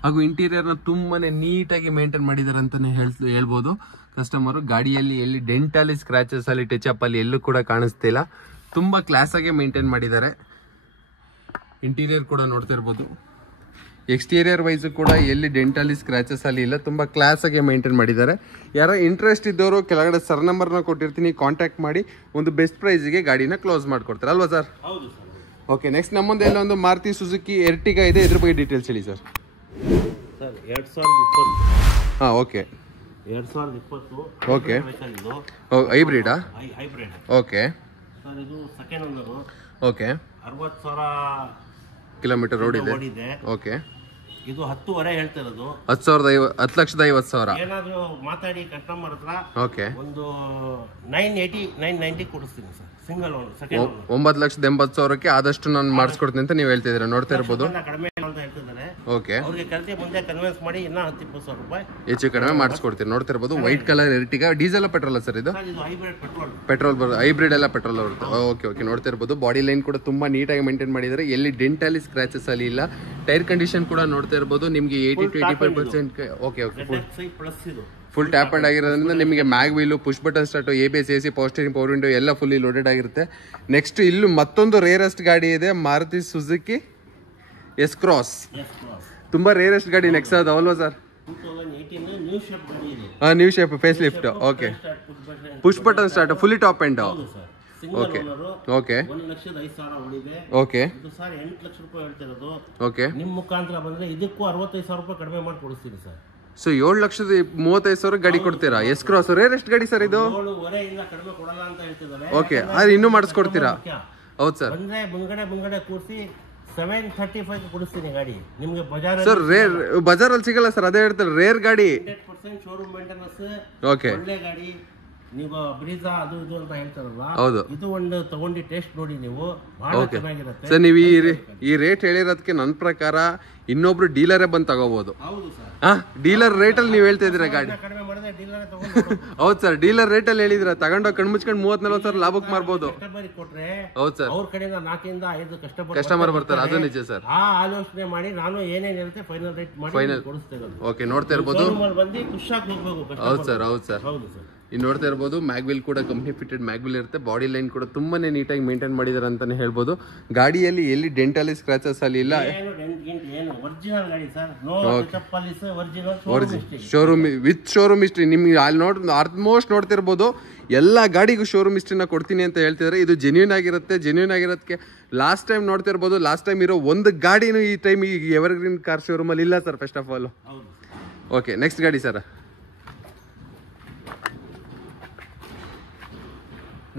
ಹಾಗೂ ಇಂಟೀರಿಯರ್ನ ತುಂಬಾ ನೀಟಾಗಿ ಮೇಂಟೈನ್ ಮಾಡಿದ್ದಾರೆ ಅಂತಲೇ ಹೇಳ್ಬೋದು ಕಸ್ಟಮರು. ಗಾಡಿಯಲ್ಲಿ ಎಲ್ಲಿ ಡೆಂಟಲ್ಲಿ ಸ್ಕ್ರಾಚಸ್ ಅಲ್ಲಿ ಟಚಪ್ ಅಲ್ಲಿ ಎಲ್ಲೂ ಕೂಡ ಕಾಣಿಸ್ತಿಲ್ಲ. ತುಂಬ ಕ್ಲಾಸಾಗೆ ಮೇಂಟೈನ್ ಮಾಡಿದ್ದಾರೆ. ಇಂಟೀರಿಯರ್ ಕೂಡ ನೋಡ್ತಾ ಇರ್ಬೋದು. ಎಕ್ಸ್ಟೀರಿಯರ್ ವೈಸು ಕೂಡ ಎಲ್ಲಿ ಡೆಂಟಲ್ಲಿ ಸ್ಕ್ರಾಚಸ್ ಅಲ್ಲಿ ಇಲ್ಲ, ತುಂಬ ಕ್ಲಾಸಾಗೆ ಮೇಂಟೈನ್ ಮಾಡಿದ್ದಾರೆ. ಯಾರೋ ಇಂಟ್ರೆಸ್ಟ್ ಇದ್ದವರು ಕೆಳಗಡೆ ಸರ್ ನಂಬರ್ನ ಕೊಟ್ಟಿರ್ತೀನಿ, ಕಾಂಟ್ಯಾಕ್ಟ್ ಮಾಡಿ ಒಂದು ಬೆಸ್ಟ್ ಪ್ರೈಸ್ಗೆ ಗಾಡಿನ ಕ್ಲೋಸ್ ಮಾಡಿಕೊಡ್ತಾರೆ ಅಲ್ವಾ ಸರ್? ಹೌದು ಸರ್. ಓಕೆ. ನೆಕ್ಸ್ಟ್ ನಮ್ಮೊಂದು ಎಲ್ಲ ಒಂದು ಮಾರುತಿ ಸುಜುಕಿ ಎರ್ಟಿಗಾ ಇದೆ. ಇದ್ರ ಬಗ್ಗೆ ಡೀಟೇಲ್ಸ್ ಹೇಳಿ ಸರ್. ಸರ್ 2020. ಹಾಂ. ಓಕೆ. 2020. ಓಕೆ. ಹೈಬ್ರಿಡಾ? ಹೈಬ್ರಿಡ್. Okay sir. ಇದು second owner. Okay. 60,000 kilometre road ಇದೆ. ಓಕೆ. ಇದು 10.5 ಹೇಳ್ತಿರೋದು. 10,50,000. ಏನಾದ್ರು ಮಾತಾಡಿ ಕಸ್ಟಮರ್ ಹತ್ರ ಓಕೆ ಒಂದು 980 990 ಕೊಡಿಸ್ತೀನಿ sir. Single owner second owner. 9,80,000ಕ್ಕೆ ಆದಷ್ಟು ನಾನು ಮಾಡಿಸ್ಕೊಡ್ತೀನಿ ಅಂತ ನೀವು ಹೇಳ್ತಿದ್ದೀರಾ. ನೋಡ್ತಾ ಇರ್ಬೋದು. ಕಡಿಮೆ ಅಂತ ಹೇಳ್ತಿದ್ದಾರೆ. ಓಕೆ, ಅವ್ರಿಗೆ ಕಲ್ತಿ ಮುಂದೆ ಕನ್ವಿನ್ಸ್ ಮಾಡಿ ಇನ್ನೂ 10-20 ಸಾವಿರ ರೂಪಾಯಿ ಹೆಚ್ಚು ಕಡಿಮೆ ಮಾಡಿಸ್ಕೊಡ್ತೀರಿ. ನೋಡ್ತಿರ್ಬೋದು white colour Ertiga. Diesel petrol sir ಇದು? ಇದು ಹೈಬ್ರಿಡ್ ಪೆಟ್ರೋಲ್ ಹೈಬ್ರಿಡ್ ಎಲ್ಲ ಪೆಟ್ರೋಲ್ ಬರುತ್ತೆ. ಓಕೆ, ನೋಡ್ತಿರ್ಬೋದು ಬಾಡಿ ಲೈನ್ ಕೂಡ ತುಂಬಾ ನೀಟಾಗಿ ಮೇಂಟೈನ್ ಮಾಡಿದ್ದಾರೆ. ಎಲ್ಲಿ ಡೆಂಟಲ್ಲಿ ಸ್ಕ್ರಾಚಸ್ ಅಲ್ಲಿ ಇಲ್ಲ. ಟೈರ್ ಕಂಡೀಷನ್ ಕೂಡ ನೋಡ್ತಾ ಇರ್ಬೋದು ನಿಮಗೆ 80 to 85%. Okay, full top end ಆಗಿರೋದ್ರಿಂದ ನಿಮಗೆ mag wheel, push button start, ABS, AC, power steering, power window ಎಲ್ಲ ಫುಲ್ಲಿ ಲೋಡೆಡ್ ಆಗಿರುತ್ತೆ. ನೆಕ್ಸ್ಟ್ ಇಲ್ಲೂ ಮತ್ತೊಂದು ರೇರೆಸ್ಟ್ ಗಾಡಿ ಇದೆ, ಮಾರುತಿ ಸುಜುಕಿ ಎಸ್ ಕ್ರಾಸ್. ತುಂಬಾ ರೇರೆಸ್ಟ್ ಗಾಡಿ ನೆಕ್ಸ್ಟ್ ಅದು ಅಲ್ವಾ ಸರ್? 2018 ನ್ಯೂ ಶೇಪ್ ಗಾಡಿ ಇದೆ. New shape facelift. Okay, push button start, fully top end. Okay, okay, 1,05,000 ಉಳಿದೆ. ಓಕೆ, ಇದು ಸರ್ 8 ಲಕ್ಷ ರೂಪಾಯಿ ಹೇಳ್ತಿರೋದು. ಓಕೆ, ನಿಮ್ಮ ಮುಖಾಂತರ ಬಂದ್ರೆ ಇದಕ್ಕೂ 65,000 ರೂಪಾಯಿ ಕಡಿಮೆ ಮಾಡಿ ಕೊಡಿಸ್ತೀನಿ ಸರ್. ಸೊ 7,35,000 ಗಾಡಿ ಕೊಡ್ತೀರಾ? ಎಸ್ ಕ್ರಾಸ್ ರೇರೆಸ್ಟ್ ಗಾಡಿ ಸರ್ ಇದು? 7.5 ಕಡಿಮೆ ಕೊಡಲ್ಲ ಅಂತ ಹೇಳ್ತಿದ್ದಾರೆ. ಓಕೆ, ಅದು ಇನ್ನೂ ಮಾಡಿಸ್ಕೊಡ್ತೀರಾ? ಹೌದು ಸರ್. ಬಂದ್ರೆ ಮುಂಗಡೆ ಕೂರಿಸಿ 735 ಕೊಡಿಸ್ತೀನಿ ಗಾಡಿ ನಿಮ್ಗೆ. ಬಜಾರ್ ಸರ್ ಬಜಾರಲ್ಲಿ ಸಿಗಲ್ಲ ಸರ್, ಅದೇ ಹೇಳ್ತಾರೆ ರೇರ್ ಗಾಡಿ. 100% ಶೋರೂಮ್ ಮೇಂಟೆನೆನ್ಸ್. ಓಕೆ, ಒಳ್ಳೆ ಗಾಡಿ. ನೀವು ಬ್ರೀಜಾ ಅದು ಇದು ಅಂತ ಹೇಳ್ತಾರಲ್ಲ, ಹೌದು, ಇದು ಒಂದು ತಗೊಂಡು ಟೆಸ್ಟ್ ನೋಡಿ ನೀವು, ಬಹಳ ಚೆನ್ನಾಗಿರುತ್ತೆ ಸರ್. ನೀವು ಈ ರೇಟ್ ಹೇಳಿರೋದಕ್ಕೆ ನನ್ನ ಪ್ರಕಾರ ಇನ್ನೊಬ್ರು ಡೀಲರೇ ಬಂದು ತಗೋಬಹುದು. ಹೌದು ಸರ್. ಡೀಲರ್ ರೇಟ್ ಅಲ್ಲಿ ನೀವು ಹೇಳ್ತಾ ಇದ್ದೀರಾ ಗಾಡಿ? ಕಡಿಮೆ ಮಾಡಿದ್ರೆ ಡೀಲರ್ ತಗೊಂಡು ಹೌದು ಸರ್, ಡೀಲರ್ ರೇಟ್ ಅಲ್ಲಿ ಹೇಳಿದ್ರ ತಗೊಂಡೋಗಿ ಕಣ್ಮುಚ್ಕೊಂಡು 30-40 ಸಾವಿರ ಲಾಭಕ್ಕೆ ಮಾರ್ಬೋದು. ಕಸ್ಟಮರ್ ಕೊಟ್ರೆ ಹೌದು ಸರ್, ಅವ್ರ ಕಡೆಯಿಂದ 4-5 ಕಸ್ಟಮರ್ ಬರ್ತಾರೆ. ಅದು ನಿಜ ಸರ್. ಆ ಆಲೋಚನೆ ಮಾಡಿ ನಾನು ಏನೇನಿರುತ್ತೆ ಫೈನಲ್ ರೇಟ್ ಮಾಡಿ ಕೊಡಿಸ್ತೇನೆ. ಓಕೆ, ನೋಡ್ತಾ ಇರ್ಬೋದು. ಬಂದು ಖುಷಿಯಾಗಿ ಹೋಗ್ಬೇಕು. ಹೌದು ಸರ್, ಹೌದು ಸರ್. ಹೌದು ಸರ್. ಇನ್ನು ನೋಡ್ತಾ ಇರ್ಬೋದು ಮ್ಯಾಗ್ವಿಲ್ ಕೂಡ ಕಂಪ್ನಿ ಫಿಟೆಡ್ ಮ್ಯಾಗ್ವಿಲ್ ಇರುತ್ತೆ. ಬಾಡಿ ಲೈನ್ ಕೂಡ ತುಂಬಾನೇ ನೀಟಾಗಿ ಮೇಂಟೈನ್ ಮಾಡಿದಾರೆ ಅಂತಾನೆ ಹೇಳ್ಬೋದು. ಗಾಡಿಯಲ್ಲಿ ಎಲ್ಲಿ ಡೆಂಟಲ್ಲಿ ಸ್ಕ್ರಾಚಸ್ ಅಲ್ಲಿ ಇಲ್ಲ. ಶೋರೂಮ್ ವಿತ್ ಶೋರೂಮ್ ಹಿಸ್ಟ್ರಿ ನಿಮ್ಗೆ ಅಲ್ಲಿ ಆಲ್ಮೋಸ್ಟ್ ನೋಡ್ತಿರ್ಬೋದು ಎಲ್ಲ ಗಾಡಿಗೂ ಶೋರೂಮ್ ಹಿಸ್ಟ್ರಿನ ಕೊಡ್ತೀನಿ ಅಂತ ಹೇಳ್ತಿದ್ದಾರೆ. ಇದು ಜೆನ್ಯೂನ್ ಆಗಿರೋದಕ್ಕೆ ಲಾಸ್ಟ್ ಟೈಮ್ ನೋಡ್ತಿರ್ಬೋದು, ಲಾಸ್ಟ್ ಟೈಮ್ ಇರೋ ಒಂದು ಗಾಡಿನೂ ಈ ಟೈಮ್ ಈ ಎವರ್ಗ್ರೀನ್ ಕಾರ್ ಶೋರೂಮ್ ಅಲ್ಲಿ ಇಲ್ಲ sir, first of all. Okay, next ಗಾಡಿ ಸರ್.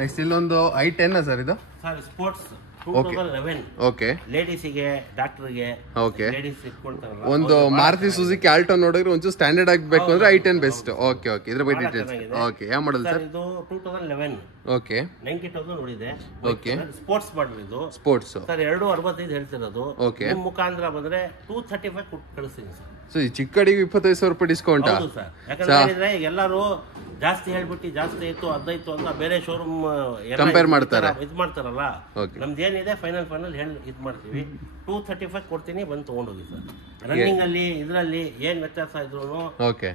ನೆಕ್ಸ್ಟ್ ಇಲ್ಲೊಂದು i10 ಸರ್ ಇದು? Sir sports 2011. ಓಕೆ, ಲೇಡೀಸಿಗೆ, ಡಾಕ್ಟರ್ಗೆ, ಓಕೆ, ಲೇಡೀಸ್ ಇಟ್ಕೊಳ್ತಾರಲ್ಲ, ಒಂದು ಮಾರುತಿ ಸುಜುಕಿ ಆಲ್ಟೋ ನೋಡಿದ್ರೆ ಒಂಚೂರು ಸ್ಟ್ಯಾಂಡರ್ಡ್ ಆಗಬೇಕು ಅಂದ್ರೆ i10 ಬೆಸ್ಟ್. ಓಕೆ, ಇದ್ರ ಬಗ್ಗೆ ಡೀಟೇಲ್ಸ್. ಓಕೆ, ಯಾವ ಮಾಡಲ್ ಸರ್ ಇದು? 2011. ಓಕೆ, 90,000 ನೋಡಿದೆ. ಓಕೆ, ಸ್ಪೋರ್ಟ್ಸ್ ಮಾಡಲ್ ಇದು. ಸ್ಪೋರ್ಟ್ಸ್ ಸರ್ 265 ಹೇಳ್ತಿರೋದು. ಓಕೆ, ನಿಮ್ಮ ಮುಖಾಂತರ ಬಂದ್ರೆ 235 ಕೊಟ್ಟು ಕಳಿಸ್ತೀನಿ ಸರ್. ಸೊ ಈ ಚಿಕ್ಕ ಗಾಡಿಗೆ 25,000 ರೂಪಾಯಿ ಡಿಸ್ಕೌಂಟ್. ಹೌದು ಸರ್. ಯಾಕಂದ್ರೆ ಎಲ್ಲರೂ ಜಾಸ್ತಿ ಹೇಳ್ಬಿಟ್ಟು ಜಾಸ್ತಿ ಇತ್ತು ಅದಾಯ್ತು ಅಂತ ಬೇರೆ ಶೋರೂಮ್ ಕಂಪೇರ್ ಮಾಡ್ತಾರೆ, ಇದು ಮಾಡ್ತಾರಲ್ಲ. ನಮ್ದು ಏನಿದೆ ಫೈನಲ್ ಹೇಳಿ ಇದು ಮಾಡ್ತೀವಿ. 235 ಕೊಡ್ತೀನಿ, ಬಂದು ತಗೊಂಡೋಗಿ ಸರ್. ರನ್ನಿಂಗ್ ಅಲ್ಲಿ ಇದರಲ್ಲಿ ಏನ್ ವ್ಯತ್ಯಾಸ ಇದ್ರು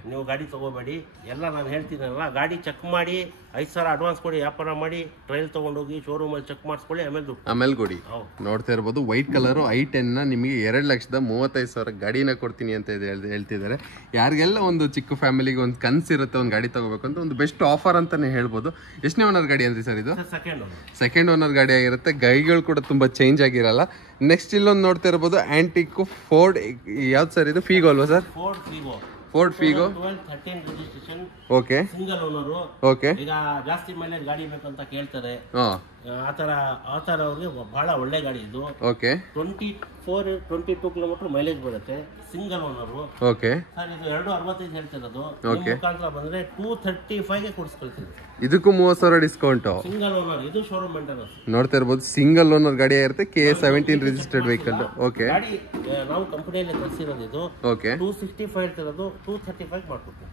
ನೀವು ಗಾಡಿ ತಗೋಬೇಡಿ. ಎಲ್ಲ ನಾನು ಹೇಳ್ತೀನಲ್ಲ, ಗಾಡಿ ಚೆಕ್ ಮಾಡಿ 5,000 ಅಡ್ವಾನ್ಸ್ ಕೊಡಿ, ವ್ಯಾಪಾರ ಮಾಡಿ, ಟ್ರಯಲ್ ತಗೊಂಡೋಗಿ ಶೋರೂಮ್ ಅಲ್ಲಿ ಚೆಕ್ ಮಾಡಿಸ್ಕೊಳ್ಳಿ, ಆಮೇಲೆ ಕೊಡಿ. ನೋಡ್ತಾ ಇರ್ಬೋದು ವೈಟ್ ಕಲರ್ i10 ನಿಮಗೆ 2,35,000 ಗಾಡಿನ ಕೊಡ್ತೀನಿ ಅಂತ ಹೇಳ್ತಿದ್ದಾರೆ. ಯಾರಿಗೆಲ್ಲ ಒಂದು ಚಿಕ್ಕ ಫ್ಯಾಮಿಲಿಗೆ ಒಂದು ಕನ್ಸಿರುತ್ತೆ ಒಂದು ಗಾಡಿ ತಗೋಬೇಕು ಅಂತ ಒಂದು ಬೆಸ್ಟ್ ಆಫರ್ ಅಂತಾನೆ ಹೇಳ್ಬೋದು. ಎಷ್ಟನೇ ಓನರ್ ಗಾಡಿ ಅಂದ್ರಿ ಸರ್ ಇದು? ಸೆಕೆಂಡ್ ಓನರ್ ಗಾಡಿ ಆಗಿರುತ್ತೆ. ಗೈಗಳು ಕೂಡ ತುಂಬಾ ಚೇಂಜ್ ಆಗಿರಲ್ಲ. ನೆಕ್ಸ್ಟ್ ಇಲ್ಲೊಂದು ನೋಡ್ತಾ ಇರ್ಬೋದು ಆಂಟಿಕ್ ಫೋರ್ಡ್. ಯಾವ್ದು ಸರ್ ಇದು? ಫೀಗೋ ಅಲ್ವಾ sir? Ford Figo 13 registration. Okay, single owner. Okay, ಈಗ ಜಾಸ್ತಿ ಮೈಲೇಜ್ ಗಾಡಿ ಬೇಕಂತ ಕೇಳ್ತಾರೆ. ಆತರ ಅವ್ರಿಗೆ ಬಹಳ ಒಳ್ಳೆ ಗಾಡಿ ಇದು. ಓಕೆ, 22 ಕಿಲೋಮೀಟರ್ ಮೈಲೇಜ್ ಬರುತ್ತೆ. Single owner. ಓಕೆ ಸರ್, ಇದು 265 ಹೇಳ್ತಿರೋದು. ಮುಖಾಂತರ ಬಂದ್ರೆ 235 ಕೊಡಿಸ್ಕೊಳ್ತೀನಿ. ಇದಕ್ಕೂ 30,000 ಡಿಸ್ಕೌಂಟ್. ಸಿಂಗಲ್ ಓನರ್, ಇದು ಶೋರೂಮ್ ಮೇಂಟೆನೆನ್ಸ್. ನೋಡ್ತಾ ಇರ್ಬೋದು ಸಿಂಗಲ್ ಓನರ್ ಗಾಡಿ ಇರುತ್ತೆ. KA17 registered vehicle. ಓಕೆ, ಗಾಡಿ ನಾವು ಕಂಪನಿಯಲ್ಲಿ ತರಿಸಿರೋದು ಇದು. ಓಕೆ, 265 ಹೇಳ್ತಿರೋದು, 235 ಮಾಡ್ಕೊಡ್ತೀನಿ.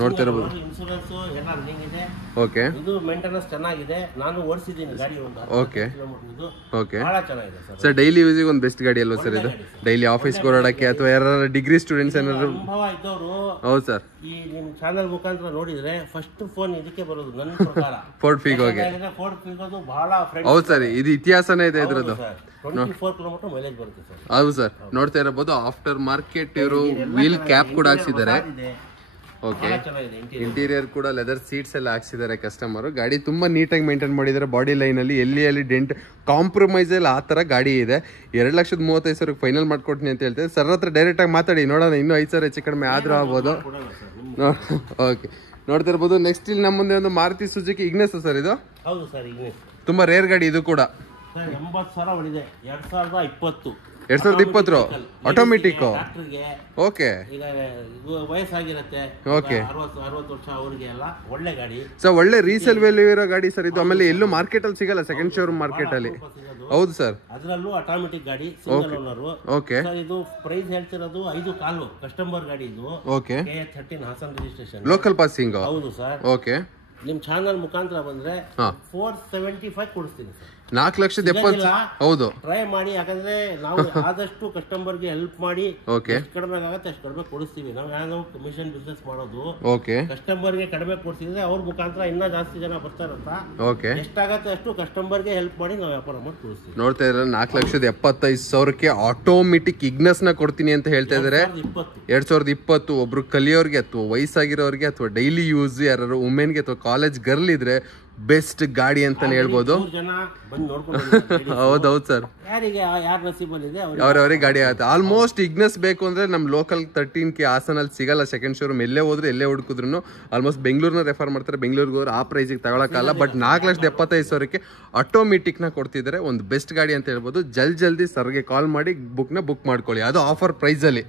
ನೋಡ್ತಾ ಇರ್ಬೋದು ಇನ್ಶೂರೆನ್ಸ್ ಎಲ್ಲ ರನ್ನಿಂಗ್ ಇದೆ. ಓಕೆ, ಇದು ಮೇಂಟೆನೆನ್ಸ್ ಚೆನ್ನಾಗಿದೆ. ನಾನು ಓಡಿಸಿದ್ದೀನಿ ಗಾಡಿ ಒಂದು 10 ಕಿಲೋಮೀಟರ್. ಇದು ಓಕೆ, ಬಹಳ ಚೆನ್ನಾಗಿದೆ ಸರ್. ಡೈಲಿ ಯೂಸಿಗೆ ಒಂದು ಬೆಸ್ಟ್ ಗಾಡಿ ಅಲ್ವಾ ಸರ್ ಇದು? ಡೈಲಿ ಆಫೀಸ್ ಓಡಾಡಕ್ಕೆ ಅಥವಾ ಯಾರು ಡಿಗ್ರಿ ಸ್ಟೂಡೆಂಟ್ಸ್ ಏನಾದ್ರು ಅನುಭವ ಇದ್ದವರು. ಹೌದು ಸರ್, ಈ ನಿಮ್ ಚಾನಲ್ ಮುಖಾಂತರ ನೋಡಿದ್ರೆ ಫಸ್ಟ್ ಫೋನ್ ಇದಕ್ಕೆ ಬರೋದು ನನ್ನ ಪ್ರಕಾರ. ಫೋರ್ಡ್ ಫೀಗೋಗೆ. ಫೋರ್ಡ್ ಫೀಗೋದು ಬಹಳ ಫ್ರೆಂಡ್. ಹೌದು ಸರ್, ಇದು ಇತಿಹಾಸನೇ ಇದೆ ಇದ್ರದ್ದು. 24 ಕಿಲೋಮೀಟರ್ ಮೈಲೇಜ್ ಬರುತ್ತೆ ಸರ್. ಹೌದು ಸರ್, ನೋಡ್ತಾ ಇರಬಹುದು ಆಫ್ಟರ್ ಮಾರ್ಕೆಟ್ ಇವರು ವೀಲ್ ಕ್ಯಾಪ್ ಕೂಡ ಹಾಕ್ಸಿದ್ದಾರೆ. ಓಕೆ, ಇಂಟೀರಿಯರ್ ಕೂಡ ಲೆದರ್ ಸೀಟ್ಸ್ ಎಲ್ಲ ಹಾಕ್ಸಿದ್ದಾರೆ ಕಸ್ಟಮರ್. ಗಾಡಿ ತುಂಬಾ ನೀಟಾಗಿ ಮೇಂಟೈನ್ ಮಾಡಿದ್ದಾರೆ. ಬಾಡಿ ಲೈನ್ ಅಲ್ಲಿ ಎಲ್ಲಿ ಡೆಂಟ್ ಕಾಂಪ್ರಮೈಸ್ ಇಲ್ಲ ಆ ತರ ಗಾಡಿ ಇದೆ. 2,35,000 ಫೈನಲ್ ಮಾಡ್ಕೊಡ್ತೀನಿ ಅಂತ ಹೇಳ್ತಾರೆ. ಸರ್ ಹತ್ರ ಡೈರೆಕ್ಟ್ ಆಗಿ ಮಾತಾಡಿ ನೋಡೋಣ, ಇನ್ನೂ 5,000 ಹೆಚ್ಚು ಕಡಿಮೆ ಆದ್ರೂ ಆಗ್ಬೋದು. ಓಕೆ, ನೋಡ್ತಾ ಇರ್ಬೋದು. ನೆಕ್ಸ್ಟ್ ಇಲ್ಲಿ ನಮ್ಮ ಮುಂದೆ ಒಂದು ಮಾರುತಿ ಸುಜುಕಿ ಇಗ್ನಿಸ್ ಸರ್ ಇದು? ಹೌದು ಸರ್, ಇಗ್ನಿಸ್ ತುಂಬಾ ರೇರ್ ಗಾಡಿ ಇದು ಕೂಡ. 80,000 ಹೊಡಿದೆ. 2020 ಆಟೋಮೆಟಿಕ್. ಓಕೆ, ಈಗ ವಯಸ್ಸಾಗಿರುತ್ತೆ, 60 ವರ್ಷ ಅವ್ರಿಗೆ ಎಲ್ಲ ಒಳ್ಳೆ ಗಾಡಿ. ಸೊ ಒಳ್ಳೆ ರೀಸೇಲ್ ವ್ಯಾಲ್ಯೂ ಇರೋ ಗಾಡಿ ಸರ್ ಇದು. ಆಮೇಲೆ ಎಲ್ಲೂ ಮಾರ್ಕೆಟ್ ಅಲ್ಲಿ ಸಿಗಲ್ಲ, ಸೆಕೆಂಡ್ ಶೋರೂಮ್ ಮಾರ್ಕೆಟ್ ಅಲ್ಲಿ. ಹೌದು ಸರ್. ಅದರಲ್ಲೂ ಆಟೋಮೆಟಿಕ್ ಗಾಡಿ, ಸಿಂಗಲ್ ಓನರ್. ಓಕೆ ಸರ್ ಇದು ಪ್ರೈಸ್ ಹೇಳ್ತಿರೋದು 5 ಕಾಲು ಕಸ್ಟಮರ್ ಗಾಡಿ ಇದು. Okay. KA13 Hassan registration, local passing. ಹೌದು ಸರ್. ಓಕೆ. ನಿಮ್ ಚಾನಲ್ ಮುಖಾಂತರ ಬಂದ್ರೆ 475 ಕೊಡಿಸ್ತೀನಿ ಸರ್. 4,70,000. ಹೌದು, ಟ್ರೈ ಮಾಡಿ. ಯಾಕಂದ್ರೆ ನಾವು ಆದಷ್ಟು ಕಸ್ಟಮರ್ಗೆ ಹೆಲ್ಪ್ ಮಾಡಿ ಓಕೆ ಕಡಿಮೆ ಆಗುತ್ತೆ ಅಷ್ಟು ಕಡಿಮೆ ಕೊಡಿಸ್ತೀವಿ. ನಾವು ಯಾವ್ದೋ ಕಮಿಷನ್ ಬಿಸ್ನೆಸ್ ಮಾಡೋದು. ಓಕೆ. ಕಸ್ಟಮರ್ಗೆ ಕಡಿಮೆ ಕೊಡ್ಸಿದ್ರೆ ಅವ್ರ ಮುಖಾಂತರ ಇನ್ನೂ ಜಾಸ್ತಿ ಜನ ಬರ್ತಾರಂತ. ಓಕೆ. ಎಷ್ಟಾಗತ್ತೆ ಅಷ್ಟು ಕಸ್ಟಮರ್ಗೆ ಹೆಲ್ಪ್ ಮಾಡಿ ನಾವು ವ್ಯಾಪಾರ ಮಾಡಿ ಕೊಡಿಸ್ತೀವಿ. ನೋಡ್ತಾ ಇದ್ರೆ 4,75,000ಕ್ಕೆ ಆಟೋಮೆಟಿಕ್ ಇಗ್ನಸ್ ನ ಕೊಡ್ತೀನಿ ಅಂತ ಹೇಳ್ತಾ ಇದಾರೆ. 2020 ಒಬ್ರು ಕಲಿಯೋರ್ಗೆ ಅಥವಾ ವಯಸ್ಸಾಗಿರೋರ್ಗೆ ಅಥವಾ ಡೈಲಿ ಯೂಸ್ ಯಾರು ವುಮೆನ್ಗೆ ಅಥವಾ ಕಾಲೇಜ್ ಗರ್ಲ್ ಇದ್ರೆ ಬೆಸ್ಟ್ ಗಾಡಿ ಅಂತಾನೆ ಹೇಳ್ಬೋದು. ಜನ ಬಂದು ನೋಡ್ಕೊಂಡು ಹೌದೌದು ಸರ್. ಯಾರಿಗೆ ಯಾರ ನಸೀಬಲ್ಲಿ ಇದೆ ಅವ್ರವ್ರಿಗೆ ಗಾಡಿ ಆಗುತ್ತೆ. ಆಲ್ಮೋಸ್ಟ್ ಇಗ್ನಸ್ ಬೇಕು ಅಂದ್ರೆ ನಮ್ ಲೋಕಲ್ 13K ಹಾಸನಲ್ಲಿ ಸಿಗಲ್ಲ. ಸೆಕೆಂಡ್ ಶೋರೂಮ್ ಎಲ್ಲೇ ಹೋದ್ರೆ ಎಲ್ಲೇ ಹುಡುಕಿದ್ರು ಆಲ್ಮೋಸ್ಟ್ ಬೆಂಗಳೂರಿನ ರೆಫರ್ ಮಾಡ್ತಾರೆ. ಬೆಂಗಳೂರಿಗೆ ಹೋದ್ರೆ ಆ ಪ್ರೈಸಿಗೆ ತಗೊಳಕ್ಕಲ್ಲ. ಬಟ್ 4,75,000ಕ್ಕೆ ಆಟೋಮೆಟಿಕ್ ನ ಕೊಡ್ತಿದ್ದಾರೆ. ಒಂದು ಬೆಸ್ಟ್ ಗಾಡಿ ಅಂತ ಹೇಳ್ಬೋದು. ಜಲ್ದಿ ಸರ್ಗೆ ಕಾಲ್ ಮಾಡಿ ಬುಕ್ ಮಾಡ್ಕೊಳ್ಳಿ. ಅದು ಆಫರ್ ಪ್ರೈಸ್ ಅಲ್ಲಿ.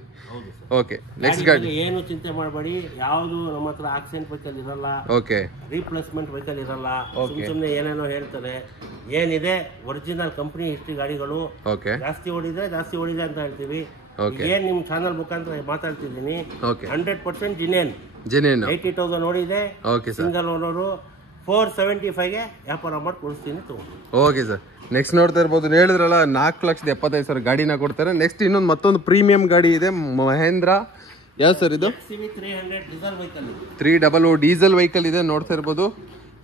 ಓಕೆ. ನೆಕ್ಸ್ಟ್ ಗಾಡಿ ಏನು ಚಿಂತೆ ಮಾಡಬೇಡಿ. ಯಾವುದು ನಮ್ಮ ಹತ್ರ ಆಕ್ಸಿಡೆಂಟ್ ವೆಹಿಕಲ್ ಇರಲ್ಲ. ಓಕೆ. ರೀಪ್ಲೇಸ್ಮೆಂಟ್ ವೆಹಿಕಲ್ ಇರಲ್ಲ. ಸುಮ್ಮನೆ ಏನೇನೋ ಹೇಳ್ತಾರೆ. ಏನಿದೆ ಒರಿಜಿನಲ್ ಕಂಪನಿ ಹಿಸ್ಟ್ರಿ ಗಾಡಿಗಳು. ಓಕೆ. ಜಾಸ್ತಿ ಓಡಿದೆ ಅಂತ ಹೇಳ್ತೀವಿ. ಏನ್ ನಿಮ್ ಚಾನಲ್ ಮುಖಾಂತರ ಮಾತಾಡ್ತಿದ್ದೀನಿ. 100% ಜಿನೇನ್ 80,000 ಓಡಿದೆ. ಸಿಂಗಲ್ ಓನರು 475ಗೆ ವ್ಯಾಪಾರ ಮಾಡಿ ಕೊಡಿಸ್ತೀನಿ ತಗೊಂಡು. Okay sir. ನೆಕ್ಸ್ಟ್ ನೋಡ್ತಾ ಇರ್ಬೋದು, ಹೇಳಿದ್ರಲ್ಲ 4,75,000 ಗಾಡಿನ ಕೊಡ್ತಾರೆ. ನೆಕ್ಸ್ಟ್ ಮತ್ತೊಂದು ಪ್ರೀಮಿಯಂ ಗಾಡಿ ಇದೆ, ಮಹೇಂದ್ರ. ಯಾವ ಸರ್ ಇದು? 300 ಡೀಸೆಲ್ ವೆಹಿಕಲ್ ಇದೆ. ನೋಡ್ತಾ ಇರ್ಬೋದು.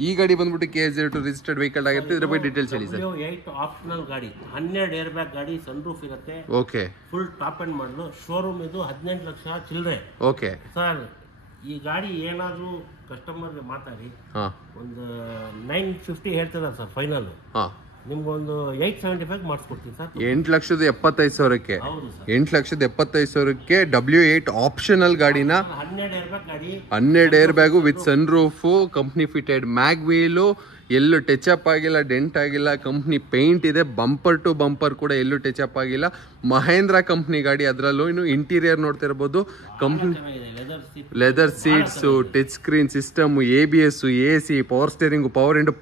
ಈ ಗಾಡಿ ಬಂದ್ಬಿಟ್ಟು KA02 ರಿಜಿಸ್ಟರ್ಡ್ ವೆಹಿಕಲ್ ಆಗಿರುತ್ತೆ. ಇದ್ರ ಬಗ್ಗೆ ಡೀಟೇಲ್ಸ್ ಹೇಳಿ ಸರ್. 8 ಆಪ್ಷನಲ್ ಗಾಡಿ, 12 ಏರ್ ಬ್ಯಾಗ್ ಗಾಡಿ, ಸನ್ ರೂಫ್ ಇರುತ್ತೆ. ಓಕೆ. ಫುಲ್ ಟಾಪ್ ಅಂಡ್ ಮಾಡಲು. ಶೋರೂಮ್ ಇದು 18 ಲಕ್ಷ ಚಿಲ್ಲರೆ. Okay sir. ಈ ಗಾಡಿ ಏನಾದ್ರು ಕಸ್ಟಮರ್ಗೆ ಮಾತಾಡಿ ಒಂದು 950 ಹೇಳ್ತಿದ್ದಾರೆ ಸರ್ ಫೈನಲ್. ನಿಮ್ಗೊಂದು 875 ಮಾಡಿಸ್ಕೊಡ್ತೀನಿ ಸರ್. 8,75,000ಕ್ಕೆ. ಹೌದು ಸರ್. 8,75,000ಕ್ಕೆ W8 ಆಪ್ಷನಲ್ ಗಾಡಿನ 12 ಏರ್ ಬ್ಯಾಗ್ ಗಾಡಿ, 12 air bag with sun roof, company fitted mag wheel, ಎಲ್ಲೂ ಟಚ್ ಅಪ್ ಆಗಿಲ್ಲ, ಡೆಂಟ್ ಆಗಿಲ್ಲ, ಕಂಪ್ನಿ ಪೇಂಟ್ ಇದೆ, ಬಂಪರ್ ಟು ಬಂಪರ್ ಕೂಡ ಎಲ್ಲೂ ಟಚ್ ಅಪ್ ಆಗಿಲ್ಲ. ಮಹೇಂದ್ರ ಕಂಪ್ನಿ ಗಾಡಿ. ಅದರಲ್ಲೂ ಇನ್ನು ಇಂಟೀರಿಯರ್ ನೋಡ್ತಾ ಇರ್ಬೋದು. Company leather seats, touch screen system, ABS, AC, power steering, power window,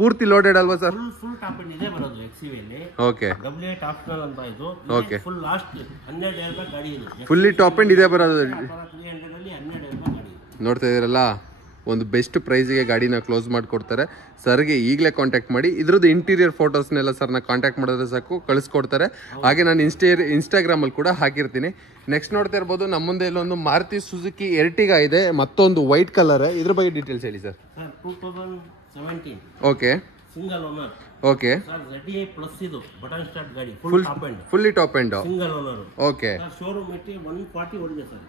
ಪೂರ್ತಿ ಲೋಡೆಡ್ ಅಲ್ವಾ ಸರ್? ಫುಲ್ ಟಾಪ್ ಎಂಡ್ ಇದೆ ಬರೋದು XUV ಅಲ್ಲಿ. ಓಕೆ. W8 ಆಪ್ಷನಲ್ ಅಂತ ಇದು. Okay. Full last 12 air bag ಗಾಡಿ ಇದು. ಫುಲ್ಲಿ ಟಾಪ್ ಎಂಡ್ ಇದೆ ಬರೋದು. 300 ಅಲ್ಲಿ 12 ಏರ್ ಬ್ಯಾಗ್ ಗಾಡಿ. ನೋಡ್ತಾ ಇದೀರಲ್ಲ, ಒಂದು ಬೆಸ್ಟ್ ಪ್ರೈಸ್ಗೆ ಗಾಡಿನ ಕ್ಲೋಸ್ ಮಾಡಿಕೊಡ್ತಾರೆ. ಸರ್ಗೆ ಈಗಲೇ ಕಾಂಟ್ಯಾಕ್ಟ್ ಮಾಡಿ. ಇದ್ರದ್ದು ಇಂಟೀರಿಯರ್ ಫೋಟೋಸ್ನೆಲ್ಲ ಸರ್ನ ಕಾಂಟ್ಯಾಕ್ಟ್ ಮಾಡಿದ್ರೆ ಸಾಕು, ಕಳಿಸ್ಕೊಡ್ತಾರೆ. ಹಾಗೆ ನಾನು ಇನ್ಸ್ಟಾಗ್ರಾಮಲ್ಲಿ ಕೂಡ ಹಾಕಿರ್ತೀನಿ. ನೆಕ್ಸ್ಟ್ ನೋಡ್ತಾ ಇರ್ಬೋದು, ನಮ್ಮ ಮುಂದೆ ಇಲ್ಲೊಂದು ಮಾರುತಿ ಸುಜುಕಿ ಎರ್ಟಿಗಾ ಇದೆ, ಮತ್ತೊಂದು ವೈಟ್ ಕಲರ್. ಇದ್ರ ಬಗ್ಗೆ ಡೀಟೇಲ್ಸ್ ಹೇಳಿ sir. 2017. Okay. Single owner. Okay. ZDI plus ಇದು ಬಟನ್ ಸ್ಟಾರ್ಟ್ ಗಾಡಿ. Full top end. Fully top end. Single owner. Okay. Showroom ಇಟ್ಟು 140 ಓಡಿದೆ ಸರ್.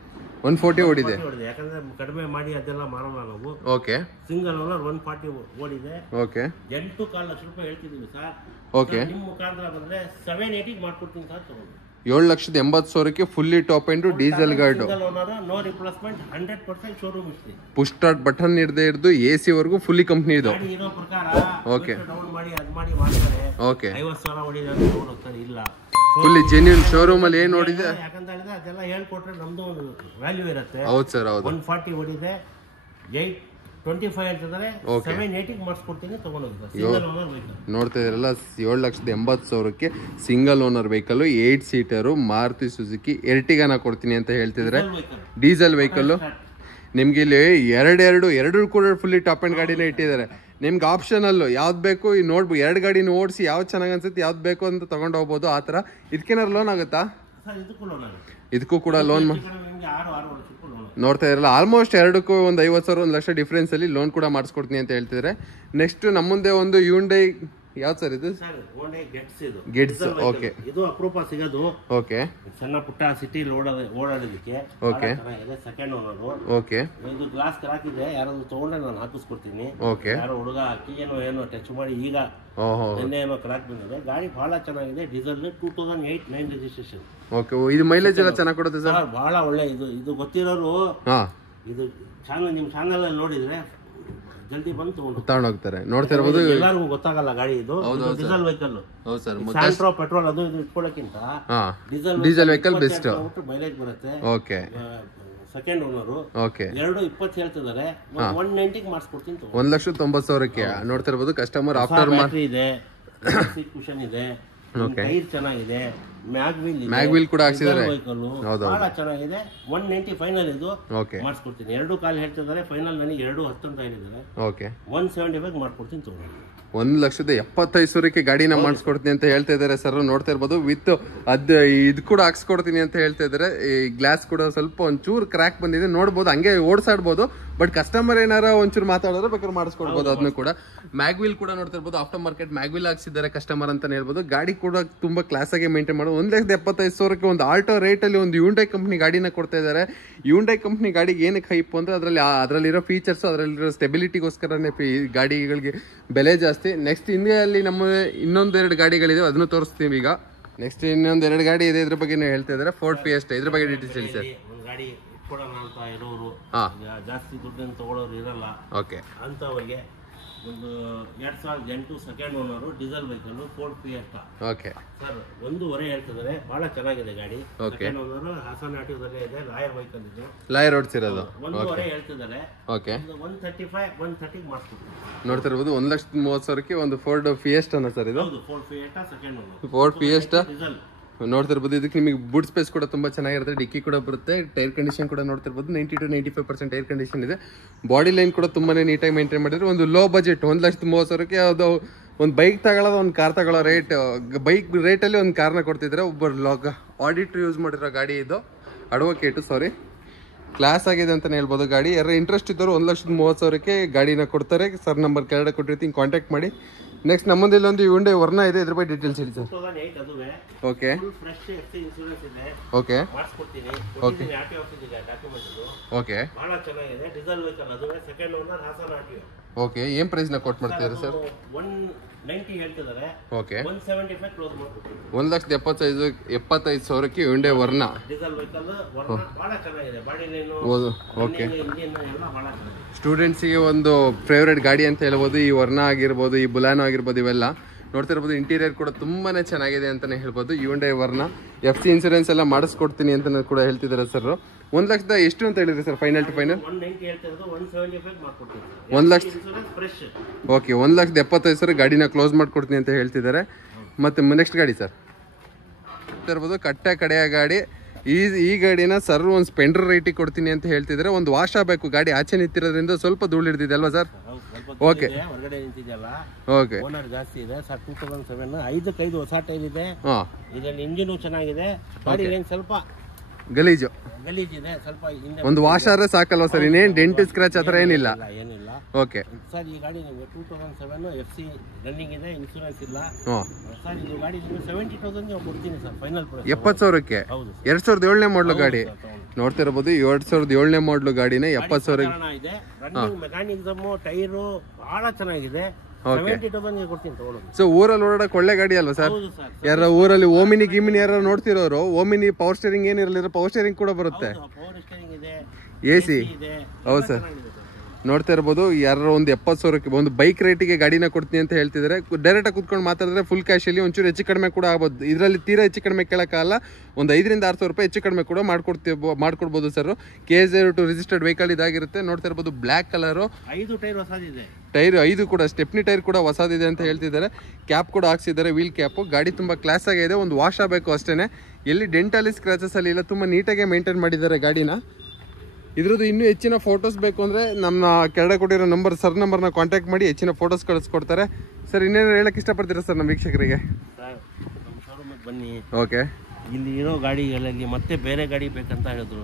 140 ಓಡಿದೆ. ಯಾಕಂದ್ರೆ ಕಡಿಮೆ ಮಾಡಿ ಅದೆಲ್ಲ ಮಾರಲ್ಲ ನಾವು. ಓಕೆ. ಸಿಂಗಲ್ ಓನರ್ 140 ಓಡಿದೆ. ಓಕೆ. 8.4 ಲಕ್ಷ ರೂಪಾಯಿ ಹೇಳ್ತಿದೀವಿ ಸರ್. ಓಕೆ. ನಿಮ್ಮ ಮುಖಾಂತರ ಬಂದ್ರೆ 780 ಮಾಡ್ಕೊಡ್ತೀನಿ ಸರ್ ತಗೊಂಡು. 7,80,000ಕ್ಕೆ ಫುಲ್ಲಿ ಟಾಪ್ ಎಂಡ್ ಡೀಸೆಲ್ ಗಾಡಿ. Single owner, no replacement, 100% showroom ಇಷ್ಟೇ. ಪುಷ್ ಸ್ಟಾರ್ಟ್ ಬಟನ್ ಹಿಡಿದು AC ವರೆಗೂ ಫುಲ್ಲಿ ಕಂಪ್ನಿ ಇದು. ಗಾಡಿ ಇರೋ ಪ್ರಕಾರ ಓಕೆ. ಡೌನ್ ಮಾಡಿ ಅದು ಮಾಡಿ ಮಾಡ್ತಾರೆ. ಓಕೆ. 50,000 ಹೊಡಿದ್ರೆ ಹೋಗ್ತಾರೆ. ಇಲ್ಲ, ಫುಲ್ಲಿ ಜೆನ್ಯೂನ್ ಶೋರೂಮ್ ಅಲ್ಲಿ ಏನ್ ನೋಡಿದೆ ಯಾಕಂತ ಹೇಳಿದ್ರೆ ಅದೆಲ್ಲ ಹೇಳ್ಕೊಟ್ರೆ ನಮ್ದು ಒಂದು ವ್ಯಾಲ್ಯೂ ಇರುತ್ತೆ. ಹೌದು ಸರ್. ಹೌದು. 140 ಹೊಡಿದೆ, 825 ಹೇಳ್ತಿದ್ದಾರೆ. 780 ಮಾಡಿಸ್ಕೊಡ್ತೀನಿ ತಗೊಂಡೋಗಿ. ಸಿಂಗಲ್ ಓನರ್ ವೆಹಿಕಲ್ ನೋಡ್ತಾ ಇದ್ರಲ್ಲ, 7,80,000ಕ್ಕೆ single owner vehicle, 8 seater Maruti Suzuki ಎರ್ಟಿಗಾನ ಕೊಡ್ತೀನಿ ಅಂತ ಹೇಳ್ತಿದ್ರೆ. Diesel vehicle. ನಿಮ್ಗೆ ಇಲ್ಲಿ ಎರಡು ಕೂಡ ಫುಲ್ಲಿ ಟಾಪ್ ಅಂಡ್ ಗಾಡಿನೇ ಇಟ್ಟಿದ್ದಾರೆ. ನಿಮ್ಗೆ ಆಪ್ಷನಲ್ಲು ಯಾವ್ದು ಬೇಕು ಈ ನೋಡ್ಬೋದು. 2 ಗಾಡಿನ ಓಡಿಸಿ ಯಾವ್ದು ಚೆನ್ನಾಗಿ ಅನ್ಸುತ್ತೆ, ಯಾವ್ದು ಬೇಕು ಅಂತ ತಗೊಂಡು ಹೋಗ್ಬೋದು. ಆ ಥರ. ಇದಕ್ಕೇನಾದ್ರು ಲೋನ್ ಆಗುತ್ತಾ? ಇದಕ್ಕೂ ಕೂಡ ಲೋನ್ ನೋಡ್ತಾ ಇರಲ್ಲ. ಆಲ್ಮೋಸ್ಟ್ ಎರಡಕ್ಕೂ ಒಂದು 50,000 1 ಲಕ್ಷ ಡಿಫ್ರೆನ್ಸ್ ಅಲ್ಲಿ ಲೋನ್ ಕೂಡ ಮಾಡಿಸ್ಕೊಡ್ತೀನಿ ಅಂತ ಹೇಳ್ತಿದ್ರೆ. ನೆಕ್ಸ್ಟ್ ನಮ್ಮ ಮುಂದೆ ಒಂದು ಹ್ಯುಂಡೈ. ಯಾವ್ದು ಸರ್ ಇದು? ಗೆಟ್ಸ್. ಓಕೆ. ಇದು ಅಪರೂಪ ಸಿಗೋದು. ಓಕೆ. ಸಣ್ಣ ಪುಟ್ಟ ಸಿಟಿ ಓಡಾಡೋದಕ್ಕೆ. ಓಕೆ. Second owner. ಓಕೆ. ಇದು ಗ್ಲಾಸ್ ಕ್ರಾಕ್ ಇದೆ, ಯಾರಾದ್ರೂ ತಗೊಂಡ್ರೆ ನಾನು ಹಾಕಿಸ್ಕೊಡ್ತೀನಿ. ಓಕೆ. ಯಾರೋ ಹುಡುಗ ಏನೋ ಟಚ್ ಮಾಡಿ ಈಗ ಏನೋ ಕ್ರಾಕ್ ಬಂದಿದೆ. ಗಾಡಿ ಬಹಳ ಚೆನ್ನಾಗಿದೆ. Diesel 2008 registration. ಓಕೆ. ಇದು ಮೈಲೇಜ್ ಎಲ್ಲ ಚೆನ್ನಾಗಿ ಕೊಡುತ್ತೆ ಸರ್. ಬಹಳ ಒಳ್ಳೆ. ಇದು ಗೊತ್ತಿರೋರು ಇದು ಚಾನಲ್ ನಿಮ್ಮ ಚಾನಲ್ ಅಲ್ಲಿ ನೋಡಿದ್ರೆ ಜಲ್ದಿ ಬಂದು ತಗೊಂಡೋಗ್ತಾರೆ. ನೋಡ್ತಾ ಇರಬಹುದು. ಎಲ್ಲರಿಗೂ ಗೊತ್ತಾಗಲ್ಲ ಗಾಡಿ ಇದು. Diesel vehicle. ಹೌದು ಸರ್. ಸ್ಯಾಂಟ್ರೋ ಪೆಟ್ರೋಲ್ ಅದು ಇದು ಇಟ್ಕೊಳ್ಳೋಕ್ಕಿಂತ ಡೀಸೆಲ್ ವೆಹಿಕಲ್ ಬೆಸ್ಟ್. ಮೈಲೇಜ್ ಬರುತ್ತೆ. ಓಕೆ. Second owner. ಓಕೆ. 220 ಹೇಳ್ತಿದ್ದಾರೆ. 190 ಮಾಡಿಸ್ಕೊಡ್ತೀನಿ. 1,90,000ಕ್ಕೆ ನೋಡ್ತಾ ಇರಬಹುದು. ಕಸ್ಟಮರ್ ಆಫ್ಟರ್ ಇದೆ, ಕುಷನ್ ಇದೆ, ಟೈರ್ ಚೆನ್ನಾಗಿದೆ, ಮ್ಯಾಗ್ವಿಲ್ ಕೂಡ ಹಾಕ್ಸಿದ್ದಾರೆ, ಬಹಳ ಚೆನ್ನಾಗಿದೆ. 190 ಫೈನಲ್ ಇದು ಮಾಡಿಸ್ಕೊಡ್ತೀನಿ. 2 ಕಾಲ್ ಹೇಳ್ತಿದ್ದಾರೆ, ಫೈನಲ್ ನನಗೆ 210 ಅಂತ ಹೇಳಿದ್ದಾರೆ. 175 ಮಾಡ್ಕೊಡ್ತೀನಿ ತಗೊಂಡು. 1,75,000 ಗಾಡಿನ ಮಾಡಿಸ್ಕೊಡ್ತೀನಿ ಅಂತ ಹೇಳ್ತಾ ಇದ್ದಾರೆ ಸರ್. ನೋಡ್ತಾ ಇರ್ಬೋದು ವಿತ್ ಇದು ಕೂಡ ಹಾಕ್ಸ್ಕೊಡ್ತೀನಿ ಅಂತ ಹೇಳ್ತಾ ಇದ್ದಾರೆ. ಈ ಗ್ಲಾಸ್ ಕೂಡ ಸ್ವಲ್ಪ ಒಂಚೂರು ಕ್ರ್ಯಾಕ್ ಬಂದಿದೆ, ನೋಡ್ಬೋದು, ಹಂಗೆ ಓಡಿಸಾಡ್ಬೋದು. ಬಟ್ ಕಸ್ಟಮರ್ ಏನಾರ ಒಂಚೂರು ಮಾತಾಡಿದ್ರೆ ಬೇಕಾದ್ರೆ ಮಾಡಿಸ್ಕೊಡ್ಬೋದು ಅದನ್ನು ಕೂಡ. ಮ್ಯಾಗ್ವಿಲ್ ಕೂಡ ನೋಡ್ತಾ ಇರ್ಬೋದು, ಆಫ್ಟರ್ ಮಾರ್ಕೆಟ್ ಮ್ಯಾಗ್ವಿಲ್ ಹಾಕ್ಸಿದ್ದಾರೆ ಕಸ್ಟಮರ್ ಅಂತ ಹೇಳ್ಬೋದು. ಗಾಡಿ ಕೂಡ ತುಂಬಾ ಕ್ಲಾಸ್ ಆಗಿ ಮೇಂಟೈನ್ ಮಾಡೋದು. 1,75,000 ಒಂದು ಆಲ್ಟೋ ರೇಟ್ ಅಲ್ಲಿ ಒಂದು ಯುಂಡೈ ಕಂಪ್ನಿ ಗಾಡಿನ ಕೊಡ್ತಾ ಇದ್ದಾರೆ. ಯುಂಡೈ ಕಂಪ್ನಿ ಗಾಡಿಗೆ ಏನಕ್ಕೆ ಹೈಪ್ ಅಂದ್ರೆ ಅದರಲ್ಲಿರೋ ಫೀಚರ್ಸ್, ಅದರಲ್ಲಿರೋ ಸ್ಟೆಬಿಲಿಟಿಗೋಸ್ಕರನೇ ಗಾಡಿಗಳಿಗೆ ಬೆಲೆ ಜಾಸ್ತಿ. ನೆಕ್ಸ್ಟ್ ಇಂಡಿಯಾದಲ್ಲಿ ನಮ್ಮ ಇನ್ನೊಂದೆರಡು ಗಾಡಿಗಳಿದೆ, ಅದನ್ನು ತೋರಿಸ್ತೀವಿ ಈಗ. ನೆಕ್ಸ್ಟ್ ಇನ್ನೊಂದೆರಡು ಗಾಡಿ ಇದೆ, ಇದ್ರ ಬಗ್ಗೆ ನೀವು ಹೇಳ್ತಾ ಇದ್ದಾರೆ. ಫೋರ್ಡ್ ಫಿಯೆಸ್ಟಾ, ಇದ್ರ ಬಗ್ಗೆ ಡೀಟೇಲ್ಸ್ ಹೇಳಿ ಸರ್. ಗಾಡಿ ಇಟ್ಕೊಡೋಣ ಅಂತ ಇರೋರು, ಜಾಸ್ತಿ ದುಡ್ಡನ್ನು ತಗೊಳ್ಳೋರು ಇರಲ್ಲ, ಅಂತವರಿಗೆ ಒಂದು 2008 second owner diesel vehicle Ford fiesta sir 1.5 ಹೇಳ್ತಿದ್ದಾರೆ. ಬಹಳ ಚೆನ್ನಾಗಿದೆ ಗಾಡಿ. ಸೆಕೆಂಡ್ ಓನರು ಹಾಸನ ಆಟೋದಲ್ಲೇ ಇದೆ, ಲಾಯರ್ ವೆಹಿಕಲ್ ಇದೆ, ಲಾಯರ್ ಓಡಿಸಿರೋದು. 1.5 ಹೇಳ್ತಿದ್ದಾರೆ. 130 ಮಾಡ್ಕೊಡ್ತೀವಿ. ನೋಡ್ತಾ ಇರ್ಬೋದು 1,30,000ಕ್ಕೆ ಒಂದು ಫೋರ್ಡ್ ಫಿಯೆಸ್ಟಾನ ಸರ್ ಇದು. Ford fiesta second owner, Ford fiesta ನೋಡ್ತಾ ಇರ್ಬೋದು. ಇದಕ್ಕೆ ನಿಮಗೆ ಬೂಟ್ ಸ್ಪೇಸ್ ಕೂಡ ತುಂಬಾ ಚೆನ್ನಾಗಿರುತ್ತೆ, ಡಿಕ್ಕಿ ಕೂಡ ಬರುತ್ತೆ. ಟೈರ್ ಕಂಡೀಷನ್ ಕೂಡ ನೋಡ್ತಾ ಇರ್ಬೋದು, 90 to 95% ಟೈರ್ ಕಂಡೀಷನ್ ಇದೆ. ಬಾಡಿ ಲೈನ್ ಕೂಡ ತುಂಬಾನೇ ನೀಟಾಗಿ ಮೇಂಟೈನ್ ಮಾಡಿದ್ರೆ. ಒಂದು ಲೋ ಬಜೆಟ್ 1,30,000ಕ್ಕೆ ಯಾವ್ದು ಒಂದು ಬೈಕ್ ತಗೊಳ್ಳೋದು, ಒಂದು ಕಾರ್ ತಗೊಳ್ಳೋ ರೇಟ್, ಬೈಕ್ ರೇಟಲ್ಲಿ ಒಂದು ಕಾರ್ನ ಕೊಡ್ತಿದ್ರೆ. ಒಬ್ಬರು ಆಡಿಟರ್ ಯೂಸ್ ಮಾಡಿರೋ ಗಾಡಿ ಇದು, ಅಡ್ವೊಕೇಟು, ಸಾರಿ, ಕ್ಲಾಸ್ ಆಗಿದೆ ಅಂತಲೇ ಹೇಳ್ಬೋದು ಗಾಡಿ. ಯಾರು ಇಂಟ್ರೆಸ್ಟ್ ಇದ್ದವರು 1,30,000ಕ್ಕೆ ಗಾಡಿನ ಕೊಡ್ತಾರೆ. ಸರ್ ನಂಬರ್ ಕೆಳಗಡೆ ಕೊಟ್ಟಿರ್ತೀನಿ, ಕಾಂಟ್ಯಾಕ್ಟ್ ಮಾಡಿ. ನೆಕ್ಸ್ಟ್ ನಮ್ಮಲ್ಲಿ ಒಂದು ಯುಂಡೈ ವರ್ನಾ ಇದೆ, ಇದ್ರ ಬಗ್ಗೆ ಡೀಟೇಲ್ಸ್ ಹೇಳಿ sir. Okay okay okay okay okay ಏನ್ ಪ್ರೈಸ್ ನ ಕೊಟ್ಟು ಮಾಡ್ತಿದ್ದಾರೆ ಸರ್? 190 ಹೇಳ್ತಿದ್ದಾರೆ. ಓಕೆ 175 ಕ್ಲೋಸ್ ಮಾಡ್ಕೊಡ್ತೀವಿ. 1,75,000ಕ್ಕೆ ಯುಂಡೈ ವರ್ನಾ ಡೀಸೆಲ್ ವೆಹಿಕಲ್ ಬಹಳ ಚೆನ್ನಾಗಿದೆ. ಬಾಡಿ ಲೈನ್, ಓಕೆ, ಇಂಜಿನ್ ಎಲ್ಲ ಬಹಳ ಚೆನ್ನಾಗಿದೆ. ಸ್ಟೂಡೆಂಟ್ಸಿಗೆ ಒಂದು ಫೇವ್ರೇಟ್ ಗಾಡಿ ಅಂತ ಹೇಳ್ಬೋದು. ಈ ವರ್ನಾ ಆಗಿರ್ಬೋದು, ಈ ಬುಲಾನೋ ಆಗಿರ್ಬೋದು, ಇವೆಲ್ಲ ನೋಡ್ತಾ ಇರ್ಬೋದು. ಇಂಟೀರಿಯರ್ ಕೂಡ ತುಂಬಾನೇ ಚೆನ್ನಾಗಿದೆ ಅಂತಾನೆ ಹೇಳ್ಬೋದು. ಯುಂಡೈ ವರ್ನಾ FC ಇನ್ಸೂರೆನ್ಸ್ ಎಲ್ಲ ಮಾಡಿಸ್ಕೊಡ್ತೀನಿ ಅಂತ ಕೂಡ ಹೇಳ್ತಿದ್ದಾರೆ ಸರ್. 1,00,000 ಎಷ್ಟು ಅಂತ ಹೇಳಿದ್ರಿ sir? Final to final 1,00,000. Okay, 1,75,000 ಗಾಡಿನ ಕ್ಲೋಸ್ ಮಾಡ್ಕೊಡ್ತೀನಿ ಅಂತ ಹೇಳ್ತಿದ್ದಾರೆ. ಮತ್ತೆ ನೆಕ್ಸ್ಟ್ ಗಾಡಿ ಸರ್ ಇರ್ಬೋದು, ಕಟ್ಟೆ ಕಡೆಯ ಗಾಡಿ. ಈ ಗಾಡಿನ ಸರ್ ಒಂದು ಸ್ಪೆಂಡರ್ ರೇಟಿಗೆ ಕೊಡ್ತೀನಿ ಅಂತ ಹೇಳ್ತಿದ್ದಾರೆ. ಒಂದು ವಾಶ್ ಆಗಬೇಕು, ಗಾಡಿ ಆಚೆ ನಿಂತಿರೋದ್ರಿಂದ ಸ್ವಲ್ಪ ಧೂಳು ಹಿಡಿದಿದೆ ಅಲ್ವಾ ಸರ್? ಓಕೆ, ಹೊರಗಡೆ ನಿಂತಿದೆಯಲ್ಲ, ಓಕೆ, ಓನರ್ ಜಾಸ್ತಿ ಇದೆ ಸರ್. 2007 5 ಹೊಸ ಟೈರ್ ಇದೆ. ಇದರಲ್ಲಿ ಇಂಜಿನ್ ಚೆನ್ನಾಗಿದೆ. ಗಾಡಿ ಏನ್ ಸ್ವಲ್ಪ ಗಲೀಜಿದೆ, ಸ್ವಲ್ಪ ಒಂದು ವಾಶ್ ಆದ್ರೆ ಸಾಕಲ್ವಾ ಸರ್? ಇನ್ನೇನ್ ಡೆಂಟ್ ಸ್ಕ್ರಾಚ್ ಹತ್ರ ಏನಿಲ್ಲ. ಓಕೆ ಸರ್, ಈ ಗಾಡಿ ನಿಮಗೆ 2007 FC ರನ್ನಿಂಗ್ ಇದೆ, ಇನ್ಶೂರೆನ್ಸ್ ಇಲ್ಲ ಸರ್. ಇದು ಗಾಡಿ ನಿಮಗೆ 70,000 ಕೊಡ್ತೀನಿ ಸರ್, ಫೈನಲ್ ಪ್ರೈಸ್ 70,000ಕ್ಕೆ. 2007ನೇ ಮಾಡಲು ಗಾಡಿ ನೋಡ್ತಾ ಇರಬಹುದು. 2007ನೇ ಮಾಡಲು ಗಾಡಿನ 70,000 ಇದೆ. ರನ್ನಿಂಗ್ ಮೆಕ್ಯಾನಿಸಮ್, ಟೈರು ಬಹಳ ಚೆನ್ನಾಗಿದೆ. 70,000 ಕೊಡ್ತೀನಿ ತಗೊಳ್ಳೋದು. ಸೊ ಊರಲ್ಲಿ ಓಡಾಡಕ್ಕೆ ಒಳ್ಳೆ ಗಾಡಿ ಅಲ್ವಾ ಸರ್? ಯಾರ ಊರಲ್ಲಿ ಓಮಿನಿ ಗಿಮಿನಿ ಯಾರು ನೋಡ್ತಿರೋರು, ಓಮಿನಿ ಪವರ್ ಸ್ಟೇರಿಂಗ್ ಏನಿರಲಿಲ್ಲ, ಪವರ್ ಸ್ಟೇರಿಂಗ್ ಕೂಡ ಬರುತ್ತೆ, ಪವರ್ ಸ್ಟೇರಿಂಗ್ ಇದೆ, AC. ಹೌದು ಸರ್, ನೋಡ್ತಾ ಇರ್ಬೋದು. ಯಾರು ಒಂದು 70,000ಕ್ಕೆ ಒಂದು ಬೈಕ್ ರೇಟಿಗೆ ಗಾಡಿನ ಕೊಡ್ತೀನಿ ಅಂತ ಹೇಳ್ತಿದ್ದಾರೆ. ಡೈರೆಕ್ಟ್ ಆಗಿ ಕುತ್ಕೊಂಡು ಮಾತಾಡಿದ್ರೆ ಫುಲ್ ಕ್ಯಾಶಲ್ಲಿ ಒಂಚೂರು ಹೆಚ್ಚು ಕಡಿಮೆ ಕೂಡ ಆಗ್ಬೋದು. ಇದರಲ್ಲಿ ತೀರಾ ಹೆಚ್ಚು ಕಡಿಮೆ ಕೇಳೋಕ್ಕಾಗಲ್ಲ. ಒಂದು 5,000 to 6,000 ರೂಪಾಯಿ ಹೆಚ್ಚು ಕಡಿಮೆ ಕೂಡ ಮಾಡ್ಕೊಡ್ಬೋದು ಸರ್. KA02 ರಿಜಿಸ್ಟರ್ಡ್ ವೆಹಿಕಲ್ ಇದಾಗಿರುತ್ತೆ. ನೋಡ್ತಾ ಇರ್ಬೋದು, ಬ್ಲ್ಯಾಕ್ ಕಲರು, 5 ಟೈರ್ ಹೊಸದಿದೆ. ಟೈರ್ 5 ಕೂಡ ಸ್ಟೆಪ್ನಿ ಟೈರ್ ಕೂಡ ಹೊಸದಿದೆ ಅಂತ ಹೇಳ್ತಿದ್ದಾರೆ. ಕ್ಯಾಪ್ ಕೂಡ ಹಾಕ್ಸಿದ್ದಾರೆ, ವೀಲ್ ಕ್ಯಾಪು. ಗಾಡಿ ತುಂಬ ಕ್ಲಾಸ್ ಆಗಿದೆ, ಒಂದು ವಾಶ್ ಆಗಬೇಕು ಅಷ್ಟೇ. ಎಲ್ಲಿ ಡೆಂಟಲ್ಲಿ ಸ್ಕ್ರಾಚಸ್ ಅಲ್ಲಿ ಇಲ್ಲ, ತುಂಬ ನೀಟಾಗಿ ಮೇಂಟೈನ್ ಮಾಡಿದ್ದಾರೆ ಗಾಡಿನ. ಇದ್ರದ್ದು ಇನ್ನೂ ಹೆಚ್ಚಿನ ಫೋಟೋಸ್ ಬೇಕು ಅಂದರೆ ನಮ್ಮ ಕೆಳಗಡೆ ಕೊಟ್ಟಿರೋ ನಂಬರ್, ಸರ್ ನಂಬರ್ನ ಕಾಂಟ್ಯಾಕ್ಟ್ ಮಾಡಿ ಹೆಚ್ಚಿನ ಫೋಟೋಸ್ ಕಳಿಸ್ಕೊಡ್ತಾರೆ. ಸರ್ ಇನ್ನೇನು ಹೇಳಕ್ಕೆ ಇಷ್ಟಪಡ್ತೀರಾ ಸರ್ ನಮ್ಮ ವೀಕ್ಷಕರಿಗೆ? ಬನ್ನಿ, ಓಕೆ, ಇಲ್ಲಿ ಇರೋ ಗಾಡಿಗಳಲ್ಲಿ ಮತ್ತೆ ಬೇರೆ ಗಾಡಿ ಬೇಕಂತ ಹೇಳಿದ್ರು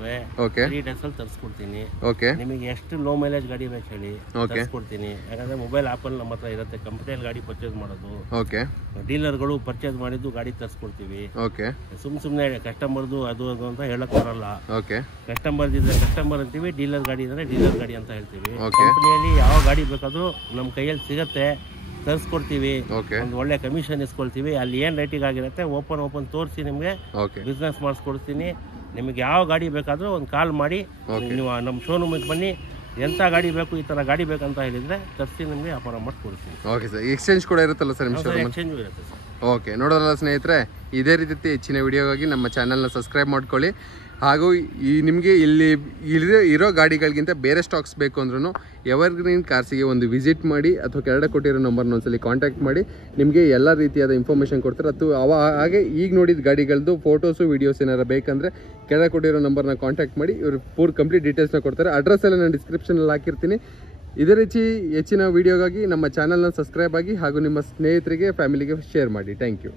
ಓಕೆ 3 days ಅಲ್ಲಿ ತರಿಸ್ಕೊಡ್ತೀನಿ. ಓಕೆ, ನಿಮಗೆ ಎಷ್ಟು ಲೋ ಮೈಲೇಜ್ ಗಾಡಿ ಬೇಕು ಹೇಳಿ ತರಿಸ್ಕೊಡ್ತೀನಿ. ಯಾಕಂದ್ರೆ ಮೊಬೈಲ್ ಆಪಲ್ಲಿ ನಮ್ಮ ಹತ್ರ ಇರುತ್ತೆ, ಕಂಪ್ನಿಯಲ್ಲಿ ಗಾಡಿ ಪರ್ಚೇಸ್ ಮಾಡೋದು. ಓಕೆ, ಡೀಲರ್ಗಳು ಪರ್ಚೇಸ್ ಮಾಡಿದ್ದು ಗಾಡಿ ತರಿಸ್ಕೊಡ್ತೀವಿ. ಓಕೆ, ಸುಮ್ಮನೆ ಕಸ್ಟಮರ್ದು ಅದು ಅಂತ ಹೇಳಕ್ ಬರಲ್ಲ. ಓಕೆ, ಕಸ್ಟಮರ್ ಇದ್ರೆ ಕಸ್ಟಮರ್ ಅಂತೀವಿ, ಡೀಲರ್ ಗಾಡಿ ಇದ್ರೆ ಡೀಲರ್ ಗಾಡಿ ಅಂತ ಹೇಳ್ತೀವಿ. ಕಂಪ್ನಿಯಲ್ಲಿ ಯಾವ ಗಾಡಿ ಬೇಕಾದ್ರೂ ನಮ್ಮ ಕೈಯಲ್ಲಿ ಸಿಗತ್ತೆ, ತರಿಸ್ಕೊಡ್ತೀವಿ. ಒಂದು ಒಳ್ಳೆ ಕಮಿಷನ್ ಇಸ್ಕೊಳ್ತೀವಿ. ಅಲ್ಲಿ ಏನ್ ರೇಟಿಗೆ ಆಗಿರುತ್ತೆ ಓಪನ್ ತೋರಿಸಿ ನಿಮ್ಗೆ ಬಿಸ್ನೆಸ್ ಮಾಡಿಸ್ಕೊಡ್ತೀನಿ. ನಿಮಗೆ ಯಾವ ಗಾಡಿ ಬೇಕಾದ್ರೂ ಒಂದು ಕಾಲ್ ಮಾಡಿ ನೀವು ನಮ್ಮ ಶೋರೂಮಿಗೆ ಬನ್ನಿ. ಎಂಥ ಗಾಡಿ ಬೇಕು, ಈ ಥರ ಗಾಡಿ ಬೇಕಂತ ಹೇಳಿದ್ರೆ ತರಿಸಿ ನಿಮಗೆ ವ್ಯಾಪಾರ ಮಾಡಿಕೊಡ್ತೀನಿ. ಓಕೆ ಸರ್, ಎಕ್ಸ್ಚೇಂಜ್ ಕೂಡ ಇರುತ್ತಲ್ಲ ಸರ್? ಎಕ್ಸ್ಚೇಂಜ್ ಇರುತ್ತೆ ಸರ್. ಓಕೆ, ನೋಡೋದಲ್ಲ ಸ್ನೇಹಿತರೆ, ಇದೇ ರೀತಿ ಹೆಚ್ಚಿನ ವಿಡಿಯೋಗಾಗಿ ನಮ್ಮ ಚಾನಲ್ನ ಸಬ್ಸ್ಕ್ರೈಬ್ ಮಾಡ್ಕೊಳ್ಳಿ. ಹಾಗೂ ಈ ನಿಮಗೆ ಇಲ್ಲಿ ಇರೋ ಗಾಡಿಗಳಿಗಿಂತ ಬೇರೆ ಸ್ಟಾಕ್ಸ್ ಬೇಕು ಅಂದ್ರೂ ಎವರ್ಗ್ರೀನ್ ಕಾರ್ಸಿಗೆ ಒಂದು ವಿಸಿಟ್ ಮಾಡಿ ಅಥವಾ ಕೆಳಗಡೆ ಕೊಟ್ಟಿರೋ ನಂಬರ್ನ ಒಂದ್ಸಲಿ ಕಾಂಟ್ಯಾಕ್ಟ್ ಮಾಡಿ ನಿಮಗೆ ಎಲ್ಲ ರೀತಿಯಾದ ಇನ್ಫಾರ್ಮೇಷನ್ ಕೊಡ್ತಾರೆ. ಅಥವಾ ಹಾಗೆ ಈಗ ನೋಡಿದ ಗಾಡಿಗಳದ್ದು ಫೋಟೋಸು ವೀಡಿಯೋಸ್ ಏನಾರು ಬೇಕಂದರೆ ಕೆಳಗಡೆ ಕೊಟ್ಟಿರೋ ನಂಬರ್ನ ಕಾಂಟ್ಯಾಕ್ಟ್ ಮಾಡಿ ಇವರು ಪೂರ್ ಡೀಟೇಲ್ಸ್ನ ಕೊಡ್ತಾರೆ. ಅಡ್ರೆಸ್ ಎಲ್ಲ ನಾನು ಡಿಸ್ಕ್ರಿಪ್ಷನಲ್ಲಿ ಹಾಕಿರ್ತೀನಿ. ಇದೇ ರೀತಿ ಹೆಚ್ಚಿನ ವೀಡಿಯೋಗಾಗಿ ನಮ್ಮ ಚಾನಲ್ನ ಸಬ್ಸ್ಕ್ರೈಬ್ ಆಗಿ ಹಾಗೂ ನಿಮ್ಮ ಸ್ನೇಹಿತರಿಗೆ ಫ್ಯಾಮಿಲಿಗೆ ಶೇರ್ ಮಾಡಿ. Thank you.